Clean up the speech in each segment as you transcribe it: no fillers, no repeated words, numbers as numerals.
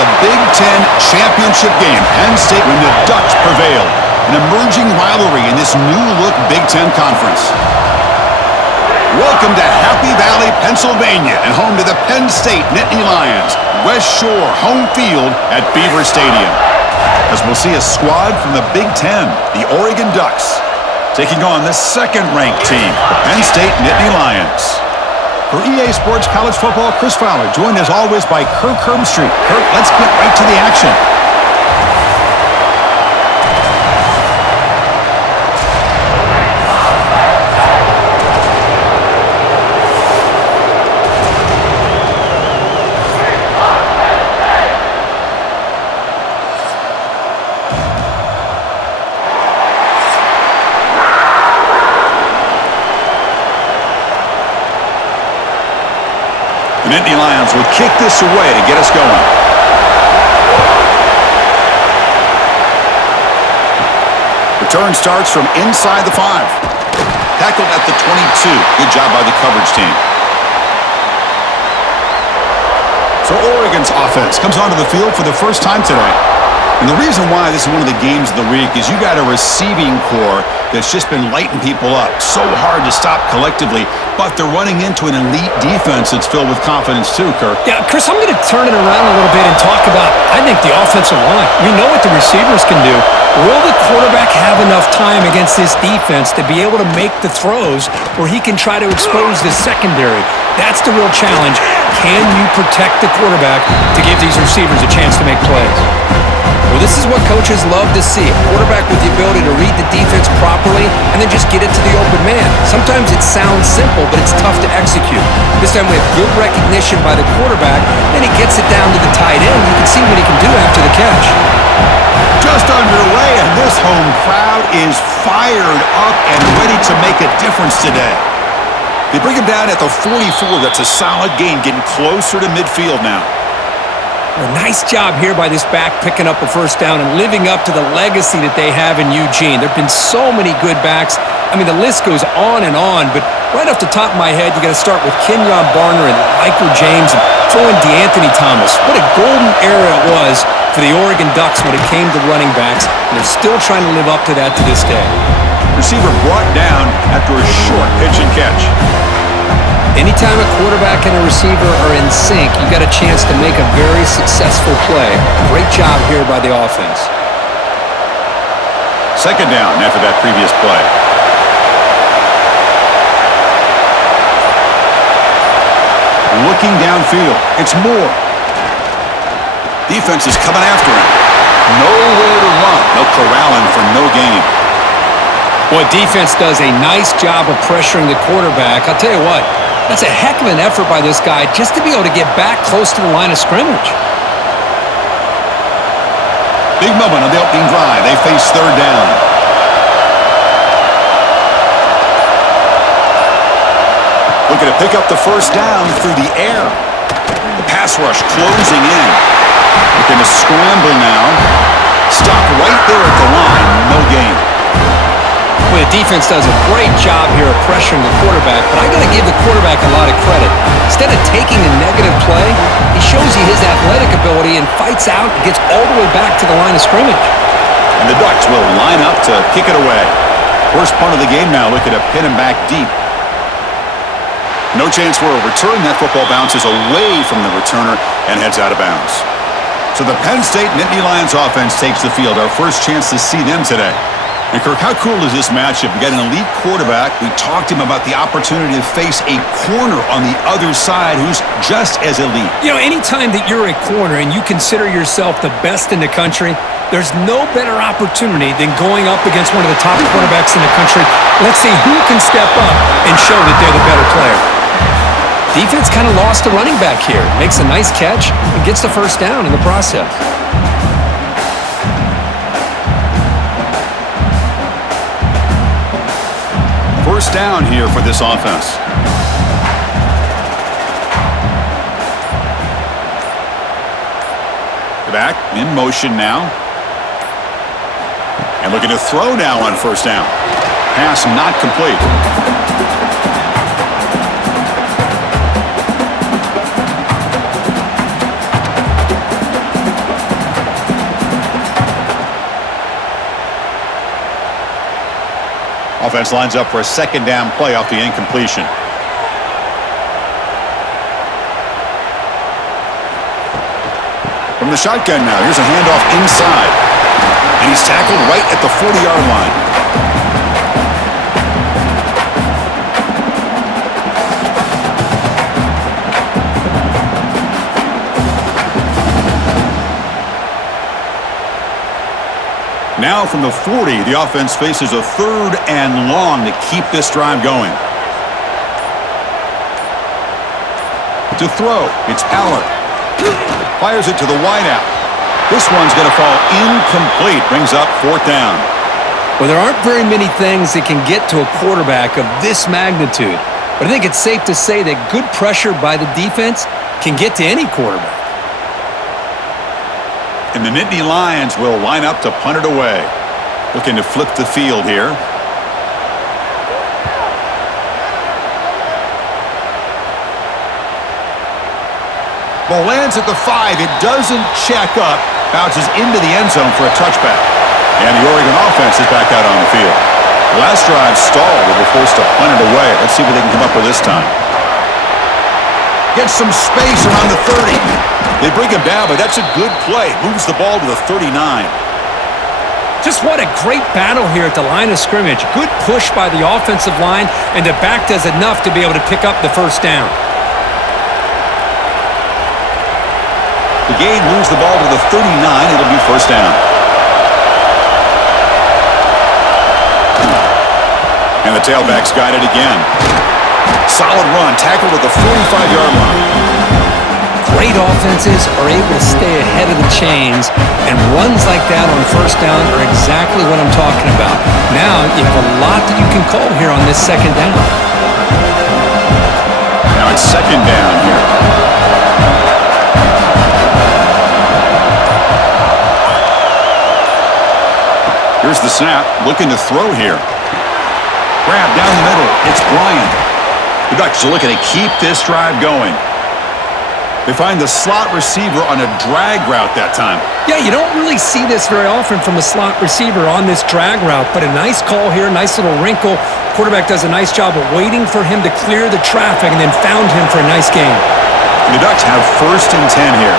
the Big Ten championship game. Penn State when the Ducks prevail. An emerging rivalry in this new-look Big Ten conference. Welcome to Happy Valley, Pennsylvania, and home to the Penn State Nittany Lions. West Shore home field at Beaver Stadium. As we'll see a squad from the Big Ten, the Oregon Ducks, taking on the second-ranked team, the Penn State Nittany Lions. For EA Sports College Football, Chris Fowler, joined as always by Kirk Herbstreit. Kirk, let's get right to the action. The Nittany Lions will kick this away to get us going. Return starts from inside the 5. Tackled at the 22. Good job by the coverage team. So Oregon's offense comes onto the field for the first time today. And the reason why this is one of the games of the week is you got a receiving core that's just been lighting people up. So hard to stop collectively, but they're running into an elite defense that's filled with confidence too, Kirk. Yeah, Chris, I'm going to turn it around a little bit and talk about, I think, the offensive line. We know what the receivers can do. Will the quarterback have enough time against this defense to be able to make the throws where he can try to expose the secondary? That's the real challenge. Can you protect the quarterback to give these receivers a chance to make plays? Well, this is what coaches love to see. A quarterback with the ability to read the defense properly and then just get it to the open man. Sometimes it sounds simple, but it's tough to execute. This time we have good recognition by the quarterback, then he gets it down to the tight end. You can see what he can do after the catch. Just underway, and this home crowd is fired up and ready to make a difference today. They bring him down at the 44. That's a solid gain, getting closer to midfield now. A nice job here by this back picking up a first down and living up to the legacy that they have in Eugene. There have been so many good backs. I mean, the list goes on, but right off the top of my head, you got to start with Kenyon Barner and Michael James and throw in DeAnthony Thomas. What a golden era it was for the Oregon Ducks when it came to running backs, and they're still trying to live up to that to this day. Receiver brought down after a short pitch and catch. Anytime a quarterback and a receiver are in sync, you got a chance to make a very successful play. Great job here by the offense. Second down after that previous play. Looking downfield, it's Moore. Defense is coming after him. Nowhere to run. No corralling for no gain. Boy, defense does a nice job of pressuring the quarterback. I'll tell you what, that's a heck of an effort by this guy just to be able to get back close to the line of scrimmage. Big moment on the opening drive. They face third down. Looking to pick up the first down through the air. The pass rush closing in. Looking to scramble now. Stop right there at the line. No gain. Well, the defense does a great job here of pressuring the quarterback, but I got to give the quarterback a lot of credit. Instead of taking a negative play, he shows you his athletic ability and fights out and gets all the way back to the line of scrimmage. And the Ducks will line up to kick it away. First punt of the game now, looking to pin him back deep. No chance for a return. That football bounces away from the returner and heads out of bounds. So the Penn State Nittany Lions offense takes the field. Our first chance to see them today. And Kirk, how cool is this matchup? We got an elite quarterback. We talked to him about the opportunity to face a corner on the other side who's just as elite. You know, anytime that you're a corner and you consider yourself the best in the country, there's no better opportunity than going up against one of the top quarterbacks in the country. Let's see who can step up and show that they're the better player. Defense kind of lost a running back here. Makes a nice catch and gets the first down in the process. First down here for this offense. Back in motion now. And looking to throw now on first down. Pass not complete. Offense lines up for a second down play off the incompletion. From the shotgun now, here's a handoff inside. And he's tackled right at the 40-yard line. Now from the 40, the offense faces a 3rd and long to keep this drive going. To throw, it's Aller. Fires it to the wideout. This one's going to fall incomplete. Brings up 4th down. Well, there aren't very many things that can get to a quarterback of this magnitude. But I think it's safe to say that good pressure by the defense can get to any quarterback. And the Nittany Lions will line up to punt it away. Looking to flip the field here. Ball lands at the 5. It doesn't check up. Bounces into the end zone for a touchback. And the Oregon offense is back out on the field. Last drive stalled. They were forced to punt it away. Let's see what they can come up with this time. Gets some space around the 30. They bring him down, but that's a good play. Moves the ball to the 39. Just what a great battle here at the line of scrimmage. Good push by the offensive line, and the back does enough to be able to pick up the first down. The gain moves the ball to the 39. It'll be first down. And the tailback's got it again. Solid run, tackled at the 45-yard line. Great offenses are able to stay ahead of the chains, and runs like that on first down are exactly what I'm talking about. Now you have a lot that you can call here on this second down. Now it's second down here. Here's the snap, looking to throw here. Grab down the middle, it's Bryant. The Ducks are looking to keep this drive going. They find the slot receiver on a drag route that time. Yeah, you don't really see this very often from a slot receiver on this drag route, but a nice call here, nice little wrinkle. Quarterback does a nice job of waiting for him to clear the traffic and then found him for a nice gain. And the Ducks have 1st and 10 here.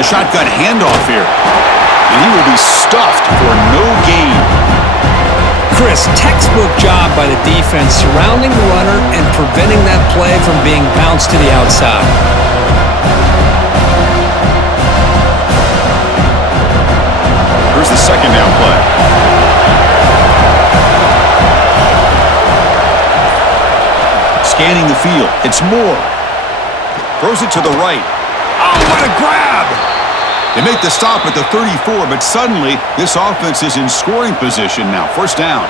The shotgun handoff here. And he will be stuffed for no gain. Chris, textbook job by the defense surrounding the runner and preventing that play from being bounced to the outside. Here's the second down play. Scanning the field. It's Moore. Throws it to the right. Oh, what a grab! They make the stop at the 34, but suddenly this offense is in scoring position now. First down.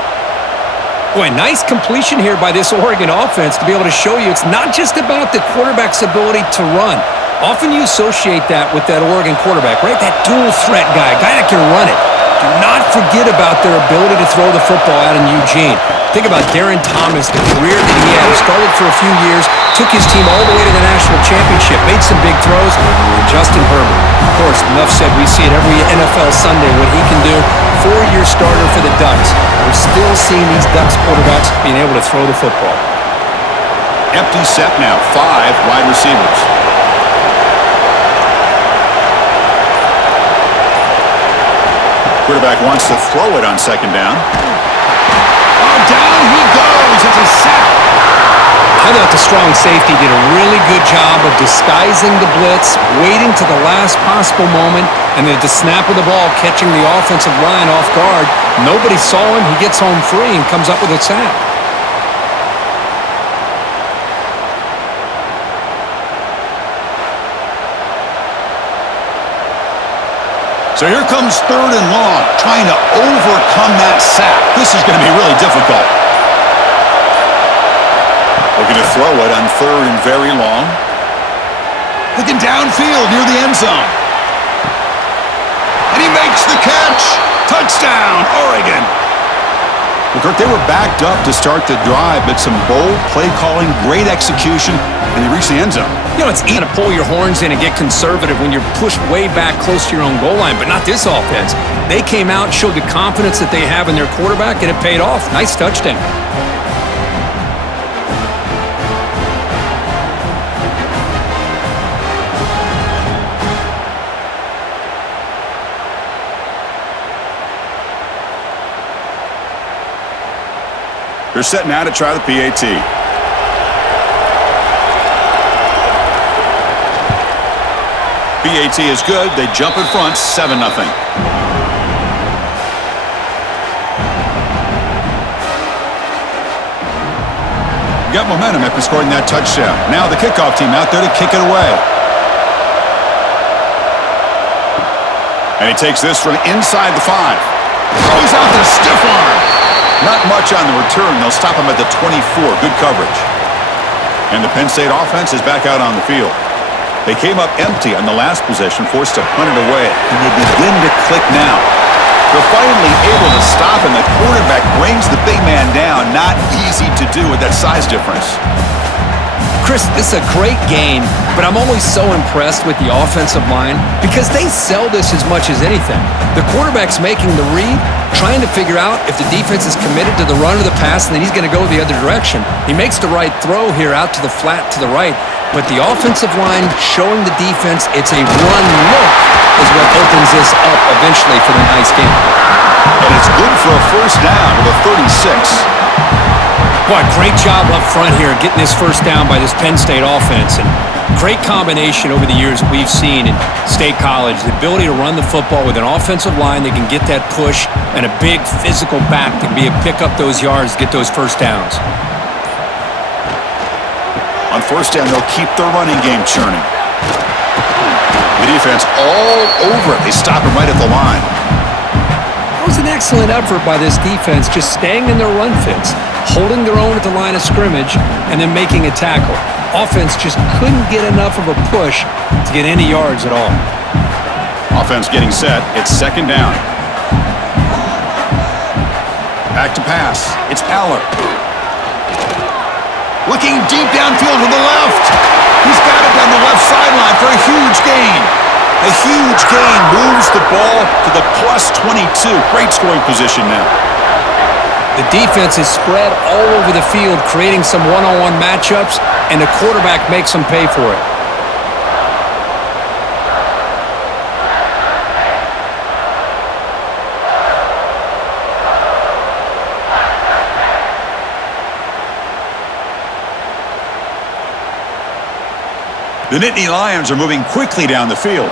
Boy, nice completion here by this Oregon offense to be able to show you it's not just about the quarterback's ability to run. Often you associate that with that Oregon quarterback, right? That dual threat guy, a guy that can run it. Do not forget about their ability to throw the football out in Eugene. Think about Darren Thomas, the career that he had. He started for a few years, took his team all the way to the national championship, made some big throws, and Justin Herbert. Of course, enough said, we see it every NFL Sunday what he can do. 4-year starter for the Ducks. We're still seeing these Ducks quarterbacks being able to throw the football. Empty set now, 5 wide receivers. Quarterback wants to throw it on second down. Oh, down he goes. It's a sack. I thought the strong safety did a really good job of disguising the blitz, waiting to the last possible moment, and then at the snap of the ball, catching the offensive line off guard. Nobody saw him. He gets home free and comes up with a sack. So here comes 3rd and long, trying to overcome that sack. This is going to be really difficult. Looking to throw it on 3rd and very long. Looking downfield near the end zone. And he makes the catch. Touchdown, Oregon. Well, Kirk, they were backed up to start the drive, but some bold play calling, great execution, and they reached the end zone. You know, it's easy to pull your horns in and get conservative when you're pushed way back close to your own goal line, but not this offense. They came out, showed the confidence that they have in their quarterback, and it paid off. Nice touchdown. They're set now to try the PAT. PAT is good. They jump in front, 7-0. Got momentum after scoring that touchdown. Now the kickoff team out there to kick it away. And he takes this from inside the 5. Throws out the stiff arm. Not much on the return. They'll stop him at the 24. Good coverage. And the Penn State offense is back out on the field. They came up empty on the last possession, forced to punt it away. And they begin to click now. They're finally able to stop, and the quarterback brings the big man down. Not easy to do with that size difference. Chris, this is a great game, but I'm always so impressed with the offensive line because they sell this as much as anything. The quarterback's making the read, trying to figure out if the defense is committed to the run or the pass, and then he's going to go the other direction. He makes the right throw here out to the flat to the right, but the offensive line showing the defense it's a run look is what opens this up eventually for the nice game. And it's good for a first down with a 36. Boy, great job up front here getting this first down by this Penn State offense. And great combination over the years that we've seen in State College. The ability to run the football with an offensive line that can get that push and a big physical back that can be able to pick up those yards, get those first downs. On first down, they'll keep their running game churning. The defense all over it. They stop him right at the line. That was an excellent effort by this defense, just staying in their run fits, holding their own at the line of scrimmage, and then making a tackle. Offense just couldn't get enough of a push to get any yards at all. Offense getting set. It's second down. Back to pass. It's Aller. Looking deep downfield to the left. He's got it down the left sideline for a huge gain. A huge gain moves the ball to the plus 22. Great scoring position now. The defense is spread all over the field, creating some one-on-one matchups, and the quarterback makes them pay for it. The Nittany Lions are moving quickly down the field.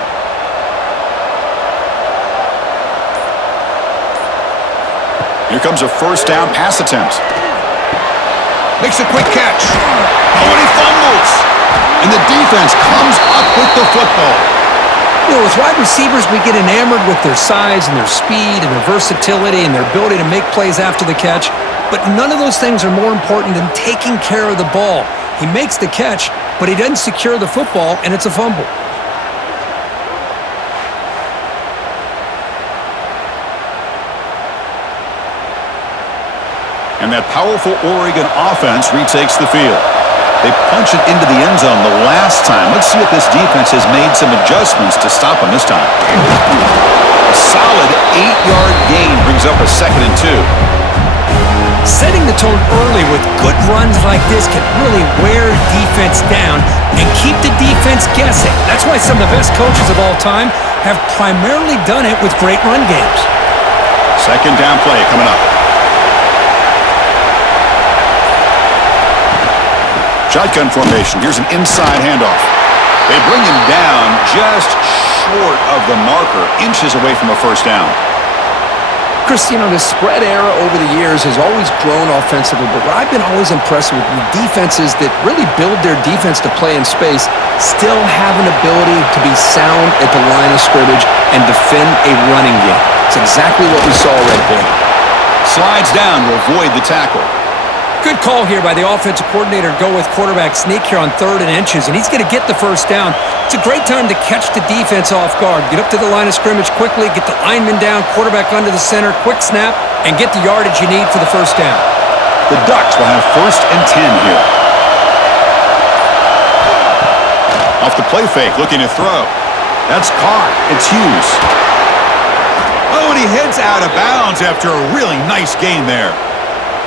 Here comes a first down pass attempt. Makes a quick catch. Oh, and he fumbles. And the defense comes up with the football. You know, with wide receivers, we get enamored with their size and their speed and their versatility and their ability to make plays after the catch. But none of those things are more important than taking care of the ball. He makes the catch, but he doesn't secure the football, and it's a fumble. And that powerful Oregon offense retakes the field. They punch it into the end zone the last time. Let's see if this defense has made some adjustments to stop them this time. A solid 8-yard gain brings up a 2nd and 2. Setting the tone early with good runs like this can really wear defense down and keep the defense guessing. That's why some of the best coaches of all time have primarily done it with great run games. Second down play coming up. Shotgun formation. Here's an inside handoff. They bring him down just short of the marker, inches away from a first down. Chris, you know, the spread era over the years has always grown offensively, but what I've been always impressed with the defenses that really build their defense to play in space still have an ability to be sound at the line of scrimmage and defend a running game. It's exactly what we saw right there. Slides down to avoid the tackle. Good call here by the offensive coordinator to go with quarterback sneak here on 3rd and inches, and he's going to get the first down. It's a great time to catch the defense off guard. Get up to the line of scrimmage quickly, get the lineman down, quarterback under the center, quick snap, and get the yardage you need for the first down. The Ducks will have 1st and 10 here. Off the play fake, looking to throw. That's caught. It's Hughes. Oh, and he heads out of bounds after a really nice gain there.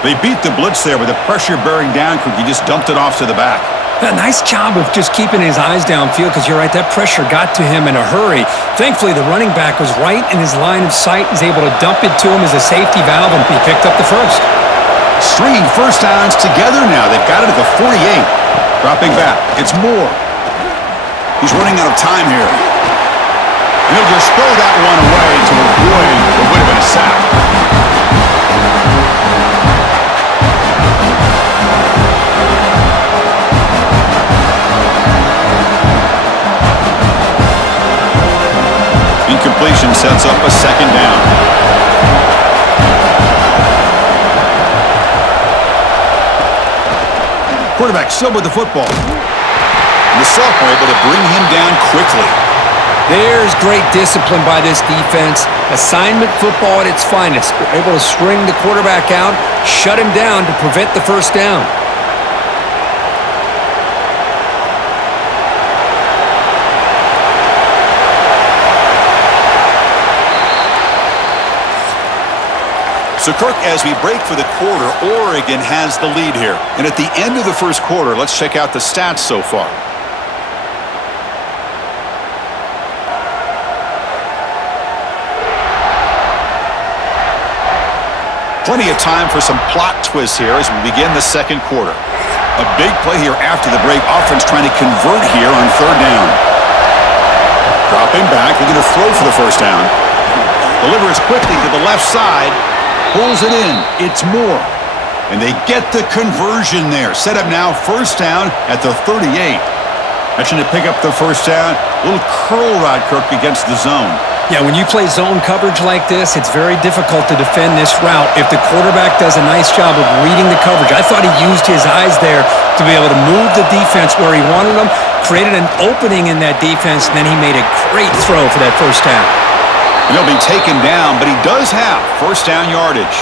They beat the blitz there with the pressure bearing down. He just dumped it off to the back. A nice job of just keeping his eyes downfield because you're right, that pressure got to him in a hurry. Thankfully, the running back was right in his line of sight. He's able to dump it to him as a safety valve, and he picked up the first. Stringing first downs together now. They've got it at the 48. Dropping back. It's Moore. He's running out of time here. And he'll just throw that one away to avoid what would have been a sack. Incompletion sets up a second down. Quarterback still with the football. And the sophomore able to bring him down quickly. There's great discipline by this defense. Assignment football at its finest. They're able to string the quarterback out, shut him down to prevent the first down. So, Kirk, as we break for the quarter, Oregon has the lead here. And at the end of the first quarter, let's check out the stats so far. Plenty of time for some plot twists here as we begin the second quarter. A big play here after the break. Offense trying to convert here on third down. Dropping back, looking to throw for the first down. Delivers quickly to the left side. Pulls it in. It's Moore. And they get the conversion there. Set up now, first down at the 38. Mentioned to pick up the first down. A little curl route, Kirk, against the zone. Yeah, when you play zone coverage like this, it's very difficult to defend this route if the quarterback does a nice job of reading the coverage. I thought he used his eyes there to be able to move the defense where he wanted them, created an opening in that defense, and then he made a great throw for that first down. And he'll be taken down, but he does have first down yardage.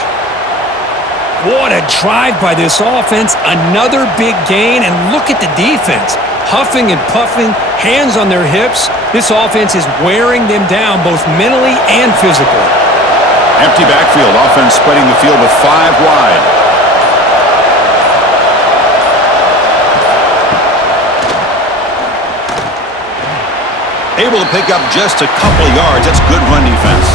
What a drive by this offense. Another big gain, and look at the defense. Huffing and puffing, hands on their hips. This offense is wearing them down both mentally and physically. Empty backfield. Offense spreading the field with 5 wide. Able to pick up just a couple of yards. That's good run defense.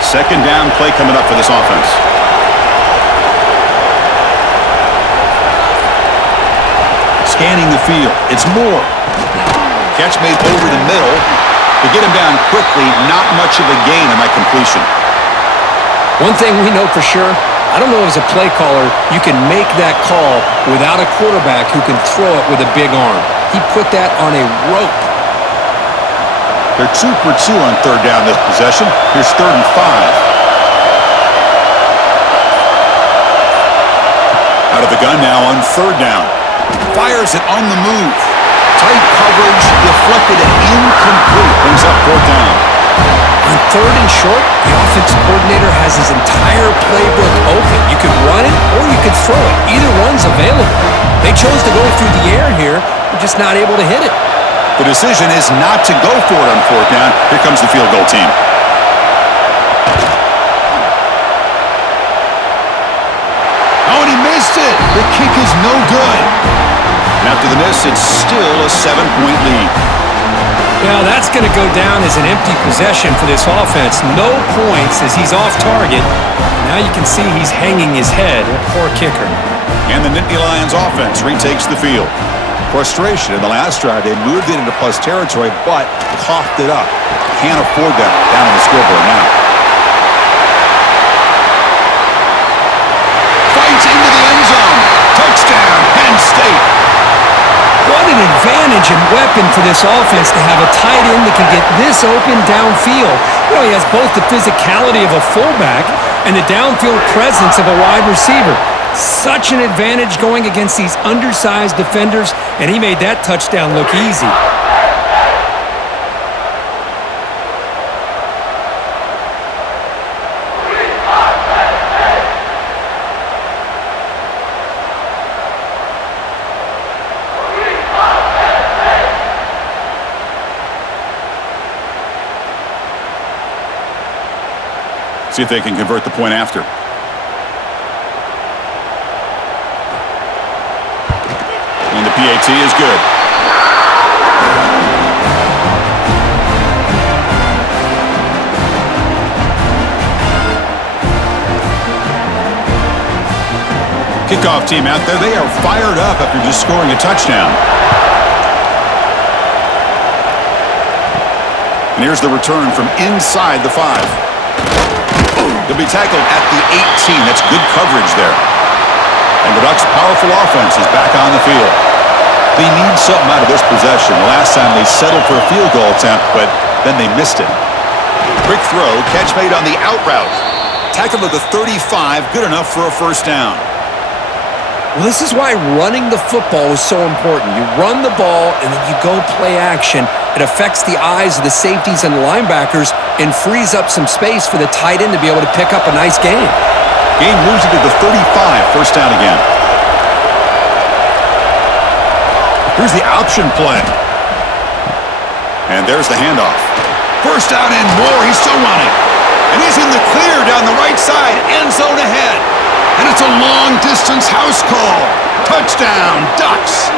Second down play coming up for this offense. Scanning the field. It's Moore. Catch made over the middle. To get him down quickly, not much of a gain on that completion. One thing we know for sure, I don't know as a play caller, you can make that call without a quarterback who can throw it with a big arm. He put that on a rope. They're 2 for 2 on third down this possession. Here's 3rd and 5. Out of the gun now on third down. Fires it on the move. Tight coverage, deflected and incomplete. Brings up 4th down. On 3rd and short, the offensive coordinator has his entire playbook open. You could run it or you could throw it. Either one's available. They chose to go through the air here. They're just not able to hit it. The decision is not to go for it on 4th down. Here comes the field goal team. Oh, and he missed it. The kick is no good. And after the miss, it's still a 7-point lead. Well, that's going to go down as an empty possession for this offense. No points as he's off target. Now you can see he's hanging his head. Poor kicker. And the Nittany Lions offense retakes the field. Frustration in the last drive. They moved it into plus territory, but coughed it up. Can't afford that down on the scoreboard now. Fights into the end zone. Touchdown, Penn State. What an advantage and weapon for this offense to have a tight end that can get this open downfield. You know, he has both the physicality of a fullback and the downfield presence of a wide receiver. Such an advantage going against these undersized defenders, and he made that touchdown look easy. See if they can convert the point after. And the PAT is good. Kickoff team out there. They are fired up after just scoring a touchdown. And here's the return from inside the 5. They'll be tackled at the 18. That's good coverage there. And the Ducks' powerful offense is back on the field. They need something out of this possession. Last time they settled for a field goal attempt, but then they missed it. Quick throw, catch made on the out route. Tackled at the 35, good enough for a first down. Well, this is why running the football is so important. You run the ball, and then you go play action. It affects the eyes of the safeties and the linebackers and frees up some space for the tight end to be able to pick up a nice gain. Game moves it to the 35, first down again. Here's the option play. And there's the handoff. First down and more. He's still running. And he's in the clear down the right side. End zone ahead. And it's a long-distance house call. Touchdown, Ducks.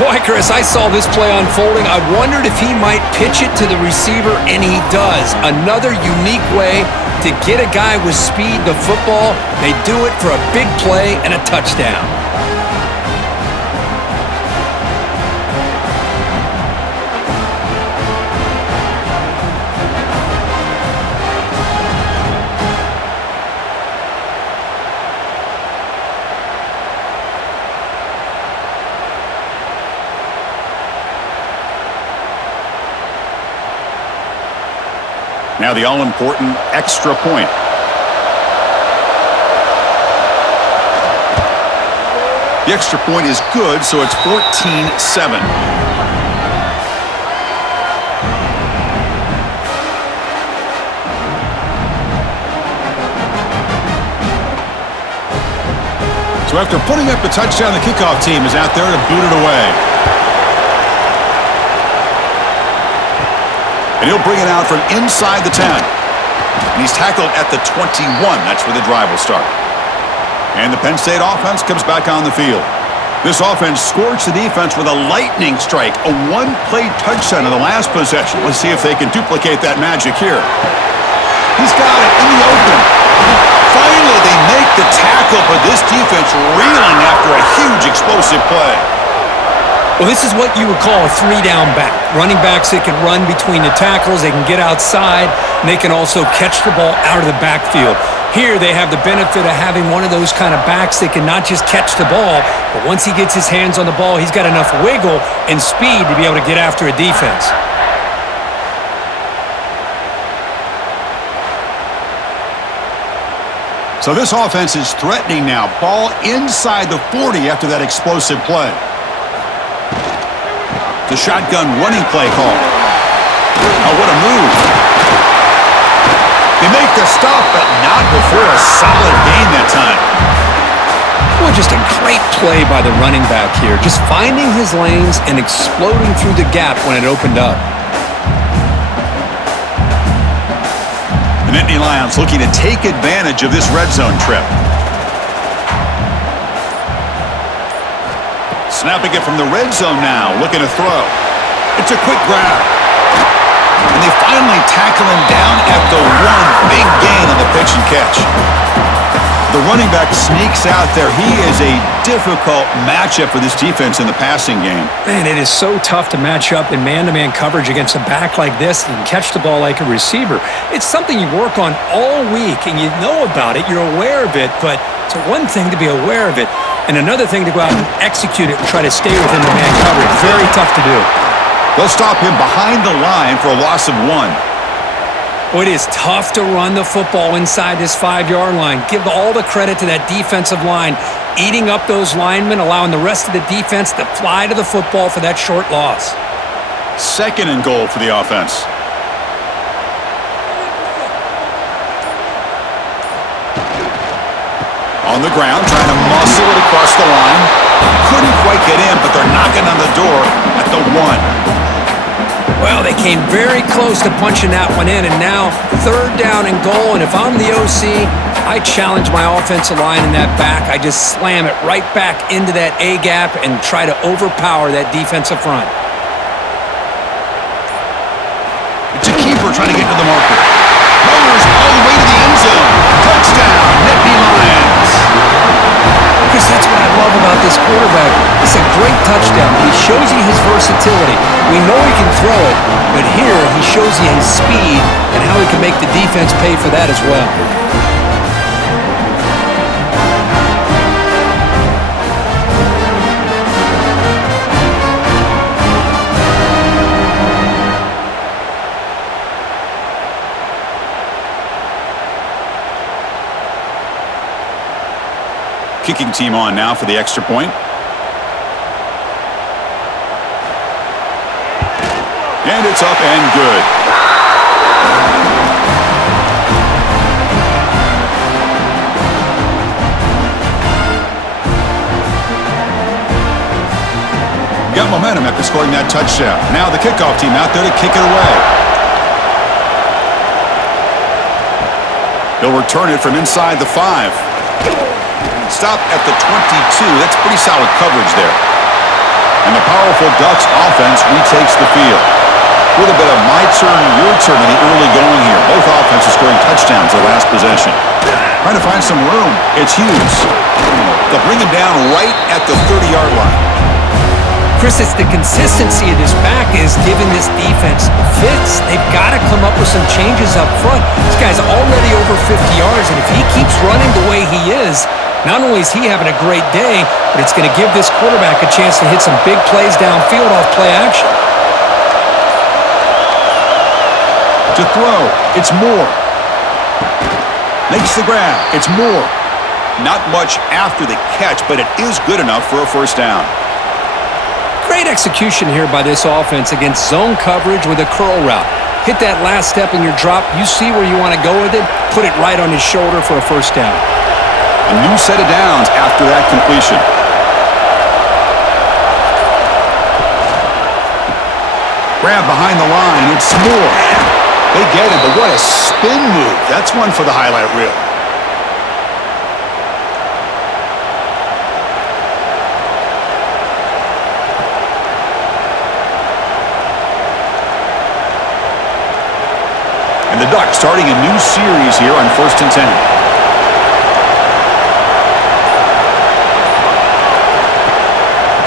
Boy, Chris, I saw this play unfolding. I wondered if he might pitch it to the receiver, and he does. Another unique way to get a guy with speed the football. They do it for a big play and a touchdown. Now the all-important extra point. The extra point is good, so it's 14-7. So after putting up a touchdown, the kickoff team is out there to boot it away. And he'll bring it out from inside the 10. And he's tackled at the 21. That's where the drive will start. And the Penn State offense comes back on the field. This offense scorched the defense with a lightning strike, a one-play touchdown in the last possession. Let's see if they can duplicate that magic here. He's got it in the open. Finally, they make the tackle, but this defense reeling after a huge explosive play. Well, this is what you would call a three-down back. Running backs that can run between the tackles, they can get outside, and they can also catch the ball out of the backfield. Here, they have the benefit of having one of those kind of backs that can not just catch the ball, but once he gets his hands on the ball, he's got enough wiggle and speed to be able to get after a defense. So this offense is threatening now. Ball inside the 40 after that explosive play. The shotgun running play call. Oh, what a move. They make the stop, but not before a solid gain that time. Well, just a great play by the running back here. Just finding his lanes and exploding through the gap when it opened up. The Nittany Lions looking to take advantage of this red zone trip. Snapping it from the red zone now, looking to throw. It's a quick grab. And they finally tackle him down at the 1. Big gain on the pitch and catch. The running back sneaks out there. He is a difficult matchup for this defense in the passing game. Man, it is so tough to match up in man-to-man coverage against a back like this and catch the ball like a receiver. It's something you work on all week, and you know about it. You're aware of it, but it's one thing to be aware of it, and another thing to go out and execute it and try to stay within the man coverage. Very tough to do. They'll stop him behind the line for a loss of 1. Well, it is tough to run the football inside this 5-yard line. Give all the credit to that defensive line, eating up those linemen, allowing the rest of the defense to fly to the football for that short loss. 2nd and goal for the offense. On the ground, trying to muscle it across the line. Couldn't quite get in, but they're knocking on the door at the 1. Well, they came very close to punching that one in, and now 3rd down and goal. And if I'm the OC, I challenge my offensive line in that back. I just slam it right back into that A-gap and try to overpower that defensive front. It's a keeper trying to get to the marker. Motors all the way to the end zone. Touchdown, Nittany Lions. Because that's what I love about this quarterback. It's a great touchdown. He shows you his versatility. We know he can throw it, but here he shows you his speed and how he can make the defense pay for that as well. Kicking team on now for the extra point. And it's up and good. Got momentum after scoring that touchdown. Now the kickoff team out there to kick it away. They'll return it from inside the 5. Stop at the 22. That's pretty solid coverage there. And the powerful Ducks offense retakes the field. A little bit of my turn, your turn in the early going here. Both offenses scoring touchdowns their last possession. Trying to find some room. It's Hughes. They'll bring him down right at the 30-yard line. Chris, it's the consistency of this back is giving this defense fits. They've got to come up with some changes up front. This guy's already over 50 yards, and if he keeps running the way he is, not only is he having a great day, but it's going to give this quarterback a chance to hit some big plays downfield off play action. To throw, it's Moore. Makes the grab, it's Moore. Not much after the catch, but it is good enough for a first down. Great execution here by this offense against zone coverage with a curl route. Hit that last step in your drop. You see where you want to go with it. Put it right on his shoulder for a first down. A new set of downs after that completion. Grab behind the line. It's Moore. They get him, but what a spin move. That's one for the highlight reel. And the Ducks starting a new series here on 1st and 10.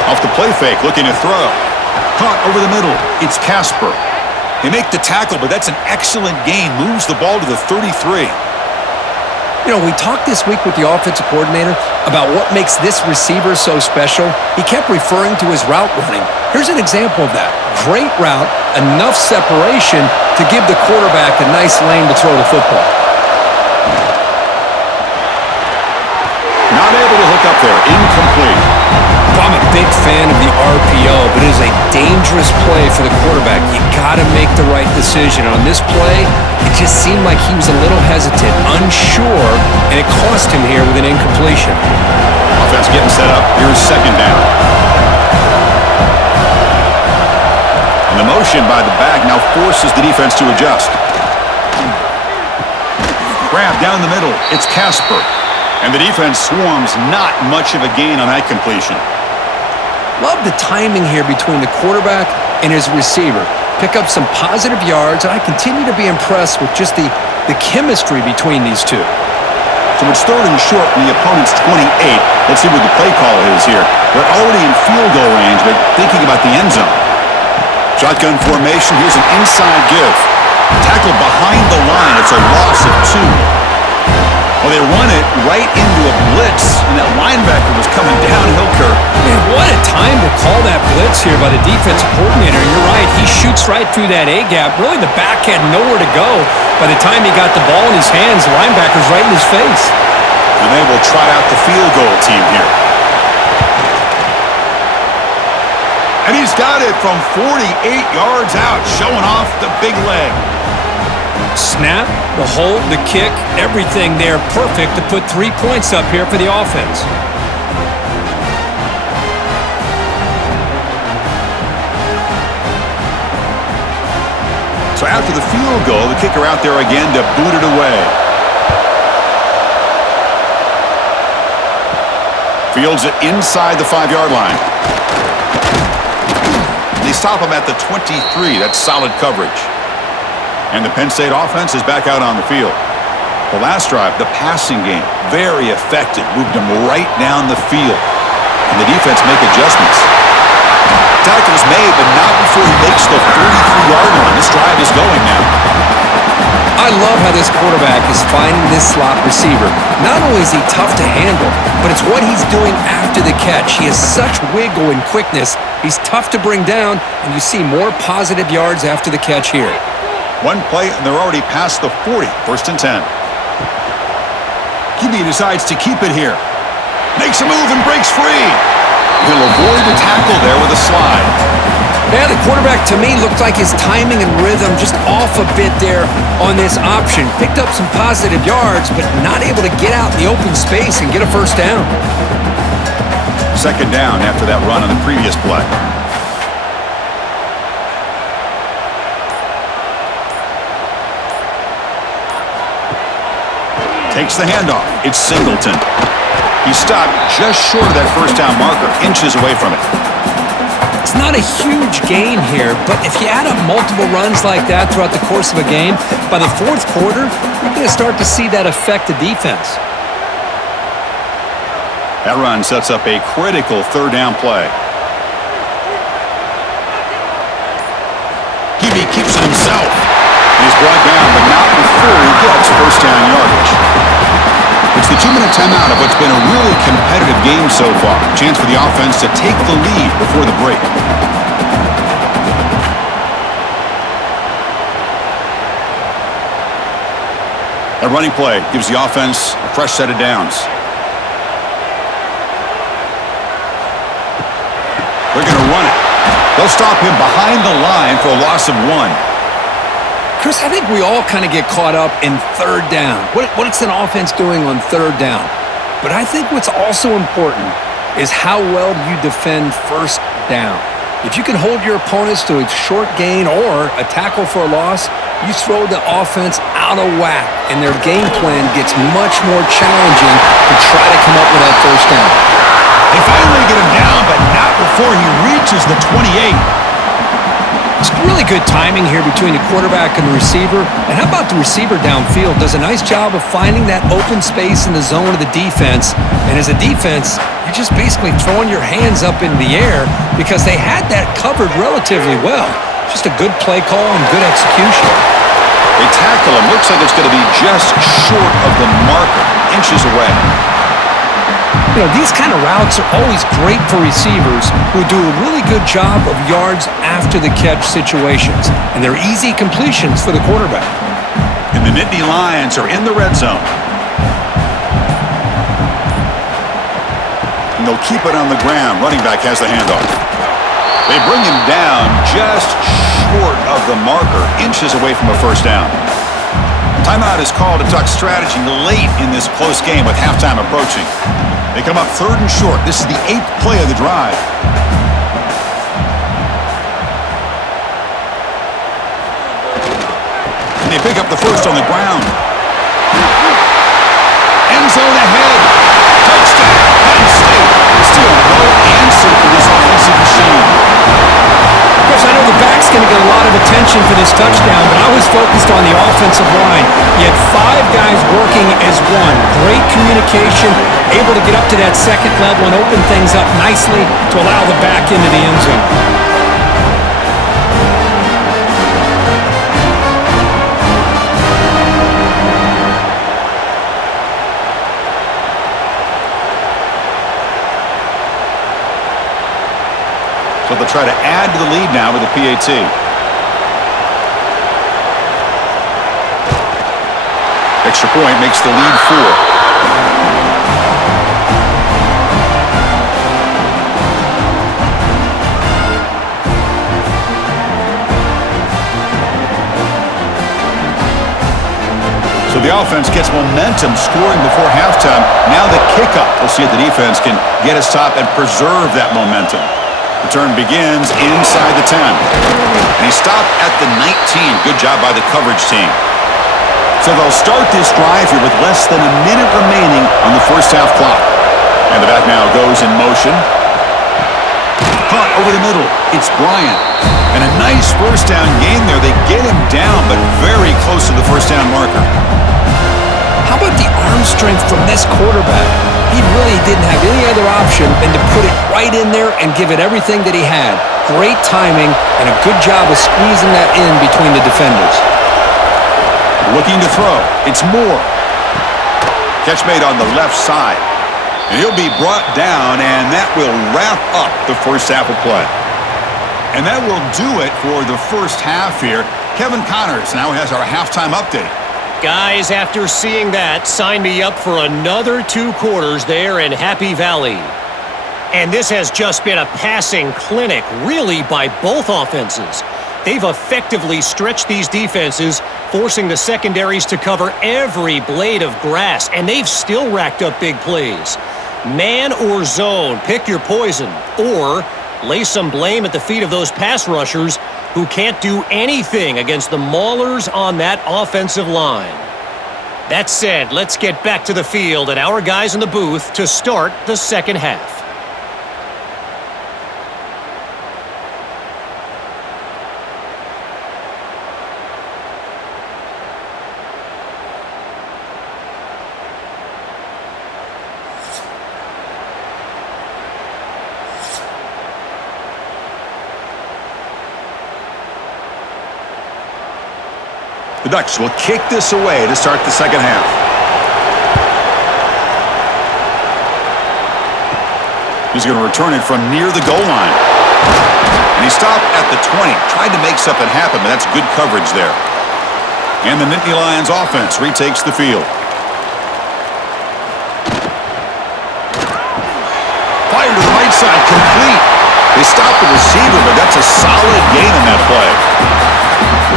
Off the play fake, looking to throw. Caught over the middle. It's Casper. They make the tackle, but that's an excellent gain. Moves the ball to the 33. You know, we talked this week with the offensive coordinator about what makes this receiver so special. He kept referring to his route running. Here's an example of that. Great route, enough separation to give the quarterback a nice lane to throw the football. Not able to hook up there. Incomplete. I'm a big fan of the RPO, but it is a dangerous play for the quarterback. You got to make the right decision. On this play, it just seemed like he was a little hesitant, unsure, and it cost him here with an incompletion. Offense getting set up. Here's 2nd down. And the motion by the back now forces the defense to adjust. Grab down the middle. It's Casper. And the defense swarms. Not much of a gain on that completion. Love the timing here between the quarterback and his receiver. Pick up some positive yards, and I continue to be impressed with just the chemistry between these two. So it's 3rd and short from the opponent's 28. Let's see what the play call is here. They're already in field goal range, but thinking about the end zone. Shotgun formation. Here's an inside give. Tackle behind the line. It's a loss of 2. Well, they run it right into a blitz, and that linebacker was coming downhill, Kirk. Man, what a time to call that blitz here by the defensive coordinator. You're right, he shoots right through that A-gap. Really, the back had nowhere to go. By the time he got the ball in his hands, the linebacker's right in his face. And they will trot out the field goal team here. And he's got it from 48 yards out, showing off the big leg. Snap, the hold, the kick, everything there perfect to put 3 points up here for the offense. So after the field goal, the kicker out there again to boot it away. Fields it inside the 5-yard line. They stop him at the 23. That's solid coverage. And the Penn State offense is back out on the field. The last drive, the passing game, very effective. Moved him right down the field. And the defense make adjustments. Tackle is made, but not before he makes the 43-yard line. This drive is going now. I love how this quarterback is finding this slot receiver. Not only is he tough to handle, but it's what he's doing after the catch. He has such wiggle and quickness. He's tough to bring down, and you see more positive yards after the catch here. One play, and they're already past the 40. 1st and 10. QB decides to keep it here. Makes a move and breaks free. He'll avoid the tackle there with a slide. Yeah, the quarterback, to me, looked like his timing and rhythm just off a bit there on this option. Picked up some positive yards, but not able to get out in the open space and get a 1st down. 2nd down after that run on the previous play. Takes the handoff. It's Singleton. He stopped just short of that 1st down marker, inches away from it. It's not a huge gain here, but if you add up multiple runs like that throughout the course of a game, by the 4th quarter, you're going to start to see that affect the defense. That run sets up a critical 3rd down play. QB keeps it himself. He's brought down, but not before he gets 1st down yardage. It's the 2-minute timeout of what's been a really competitive game so far. Chance for the offense to take the lead before the break. That running play gives the offense a fresh set of downs. They're going to run it. They'll stop him behind the line for a loss of 1. Chris, I think we all kind of get caught up in 3rd down. What's an offense doing on 3rd down? But I think what's also important is how well you defend 1st down. If you can hold your opponents to a short gain or a tackle for a loss, you throw the offense out of whack, and their game plan gets much more challenging to try to come up with that 1st down. They finally get him down, but not before he reaches the 28. It's really good timing here between the quarterback and the receiver. And how about the receiver downfield? Does a nice job of finding that open space in the zone of the defense. And as a defense, you're just basically throwing your hands up in the air because they had that covered relatively well. Just a good play call and good execution. They tackle him. Looks like it's going to be just short of the marker, inches away. You know, these kind of routes are always great for receivers who do a really good job of yards after the catch situations. And they're easy completions for the quarterback. And the Nittany Lions are in the red zone. And they'll keep it on the ground. Running back has the handoff. They bring him down just short of the marker, inches away from a 1st down. Timeout is called to talk strategy late in this close game with halftime approaching. They come up 3rd and short. This is the 8th play of the drive. And they pick up the 1st on the ground. End zone ahead. Touchdown, Penn State. Still no answer for this offensive machine. Chris, I know the back's going to get a lot of attention for this touchdown, but I was focused on the offensive line. You had 5 guys working as one. Great communication, able to get up to that 2nd level and open things up nicely to allow the back into the end zone. So they'll try to add to the lead now with a PAT. Extra point makes the lead 4. So the offense gets momentum scoring before halftime. Now the kickoff. We'll see if the defense can get a stop and preserve that momentum. Return begins inside the 10. And he stopped at the 19. Good job by the coverage team. So they'll start this drive here with less than a minute remaining on the first half clock. And the back now goes in motion. Caught over the middle. It's Bryant. And a nice first down gain there. They get him down, but very close to the first down marker. How about the arm strength from this quarterback? He really didn't have any other option than to put it right in there and give it everything that he had. Great timing and a good job of squeezing that in between the defenders. Looking to throw. It's Moore. Catch made on the left side. And he'll be brought down, and that will wrap up the first half of play. And that will do it for the first half here. Kevin Connors now has our halftime update. Guys, after seeing that, sign me up for another 2 quarters there in Happy Valley. And this has just been a passing clinic, really, by both offenses. They've effectively stretched these defenses, forcing the secondaries to cover every blade of grass, and they've still racked up big plays. Man or zone, pick your poison, or lay some blame at the feet of those pass rushers who can't do anything against the maulers on that offensive line. That said, let's get back to the field and our guys in the booth to start the second half. The Ducks will kick this away to start the second half. He's going to return it from near the goal line. And he stopped at the 20. Tried to make something happen, but that's good coverage there. And the Nittany Lions offense retakes the field. Fire to the right side, complete. They stopped the receiver, but that's a solid gain in that play.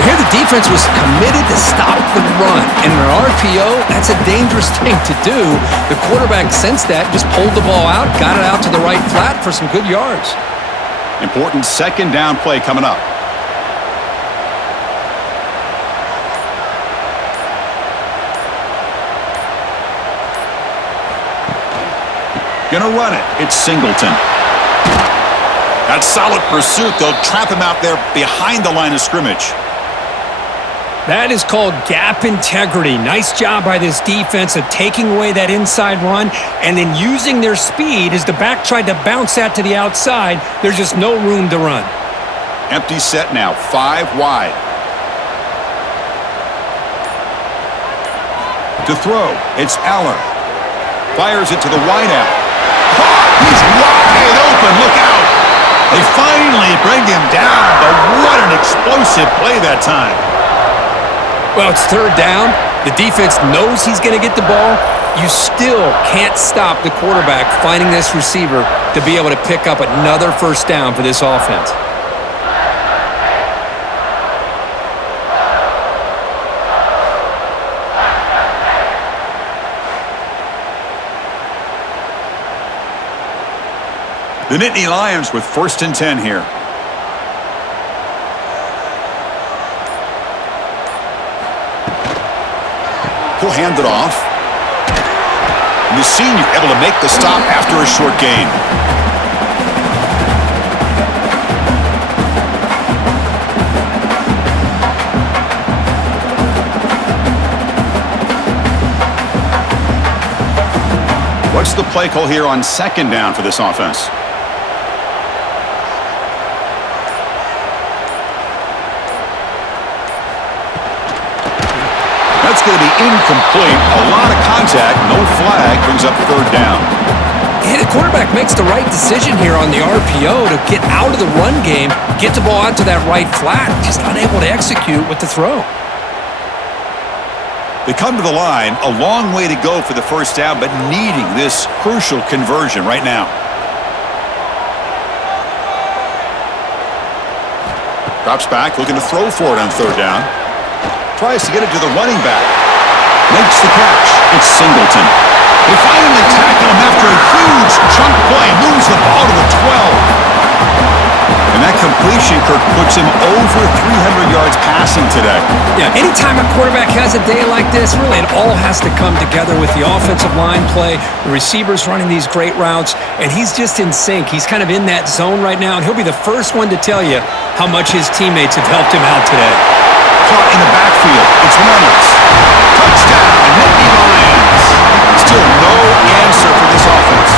Here the defense was committed to stop the run. And in an RPO, that's a dangerous thing to do. The quarterback sensed that, just pulled the ball out, got it out to the right flat for some good yards. Important second down play coming up. Gonna run it. It's Singleton. That's solid pursuit. They'll trap him out there behind the line of scrimmage. That is called gap integrity. Nice job by this defense of taking away that inside run and then using their speed as the back tried to bounce that to the outside. There's just no room to run. Empty set now, 5 wide. To throw, it's Aller. Fires it to the wideout. He's wide open, look out! They finally bring him down, but what an explosive play that time. Well, it's third down. The defense knows he's going to get the ball. You still can't stop the quarterback finding this receiver to be able to pick up another first down for this offense. The Nittany Lions with 1st and 10 here. He'll hand it off. And the senior able to make the stop after a short gain. What's the play call here on second down for this offense? That's going to be incomplete. A lot of contact, no flag, brings up third down. And the quarterback makes the right decision here on the RPO to get out of the run game, get the ball out to that right flat, just unable to execute with the throw. They come to the line, a long way to go for the first down, but needing this crucial conversion right now. Drops back, looking to throw for it on third down. Tries to get it to the running back. Makes the catch. It's Singleton. They finally tackle him after a huge chunk play. Moves the ball to the 12. completion, Kirk, puts him over 300 yards passing today. Yeah, anytime a quarterback has a day like this, really it all has to come together with the offensive line play, the receivers running these great routes, and he's just in sync. He's kind of in that zone right now, and he'll be the first one to tell you how much his teammates have helped him out today. Caught in the backfield. It's Reynolds. Touchdown, Nittany Lions. Still no answer for this offense.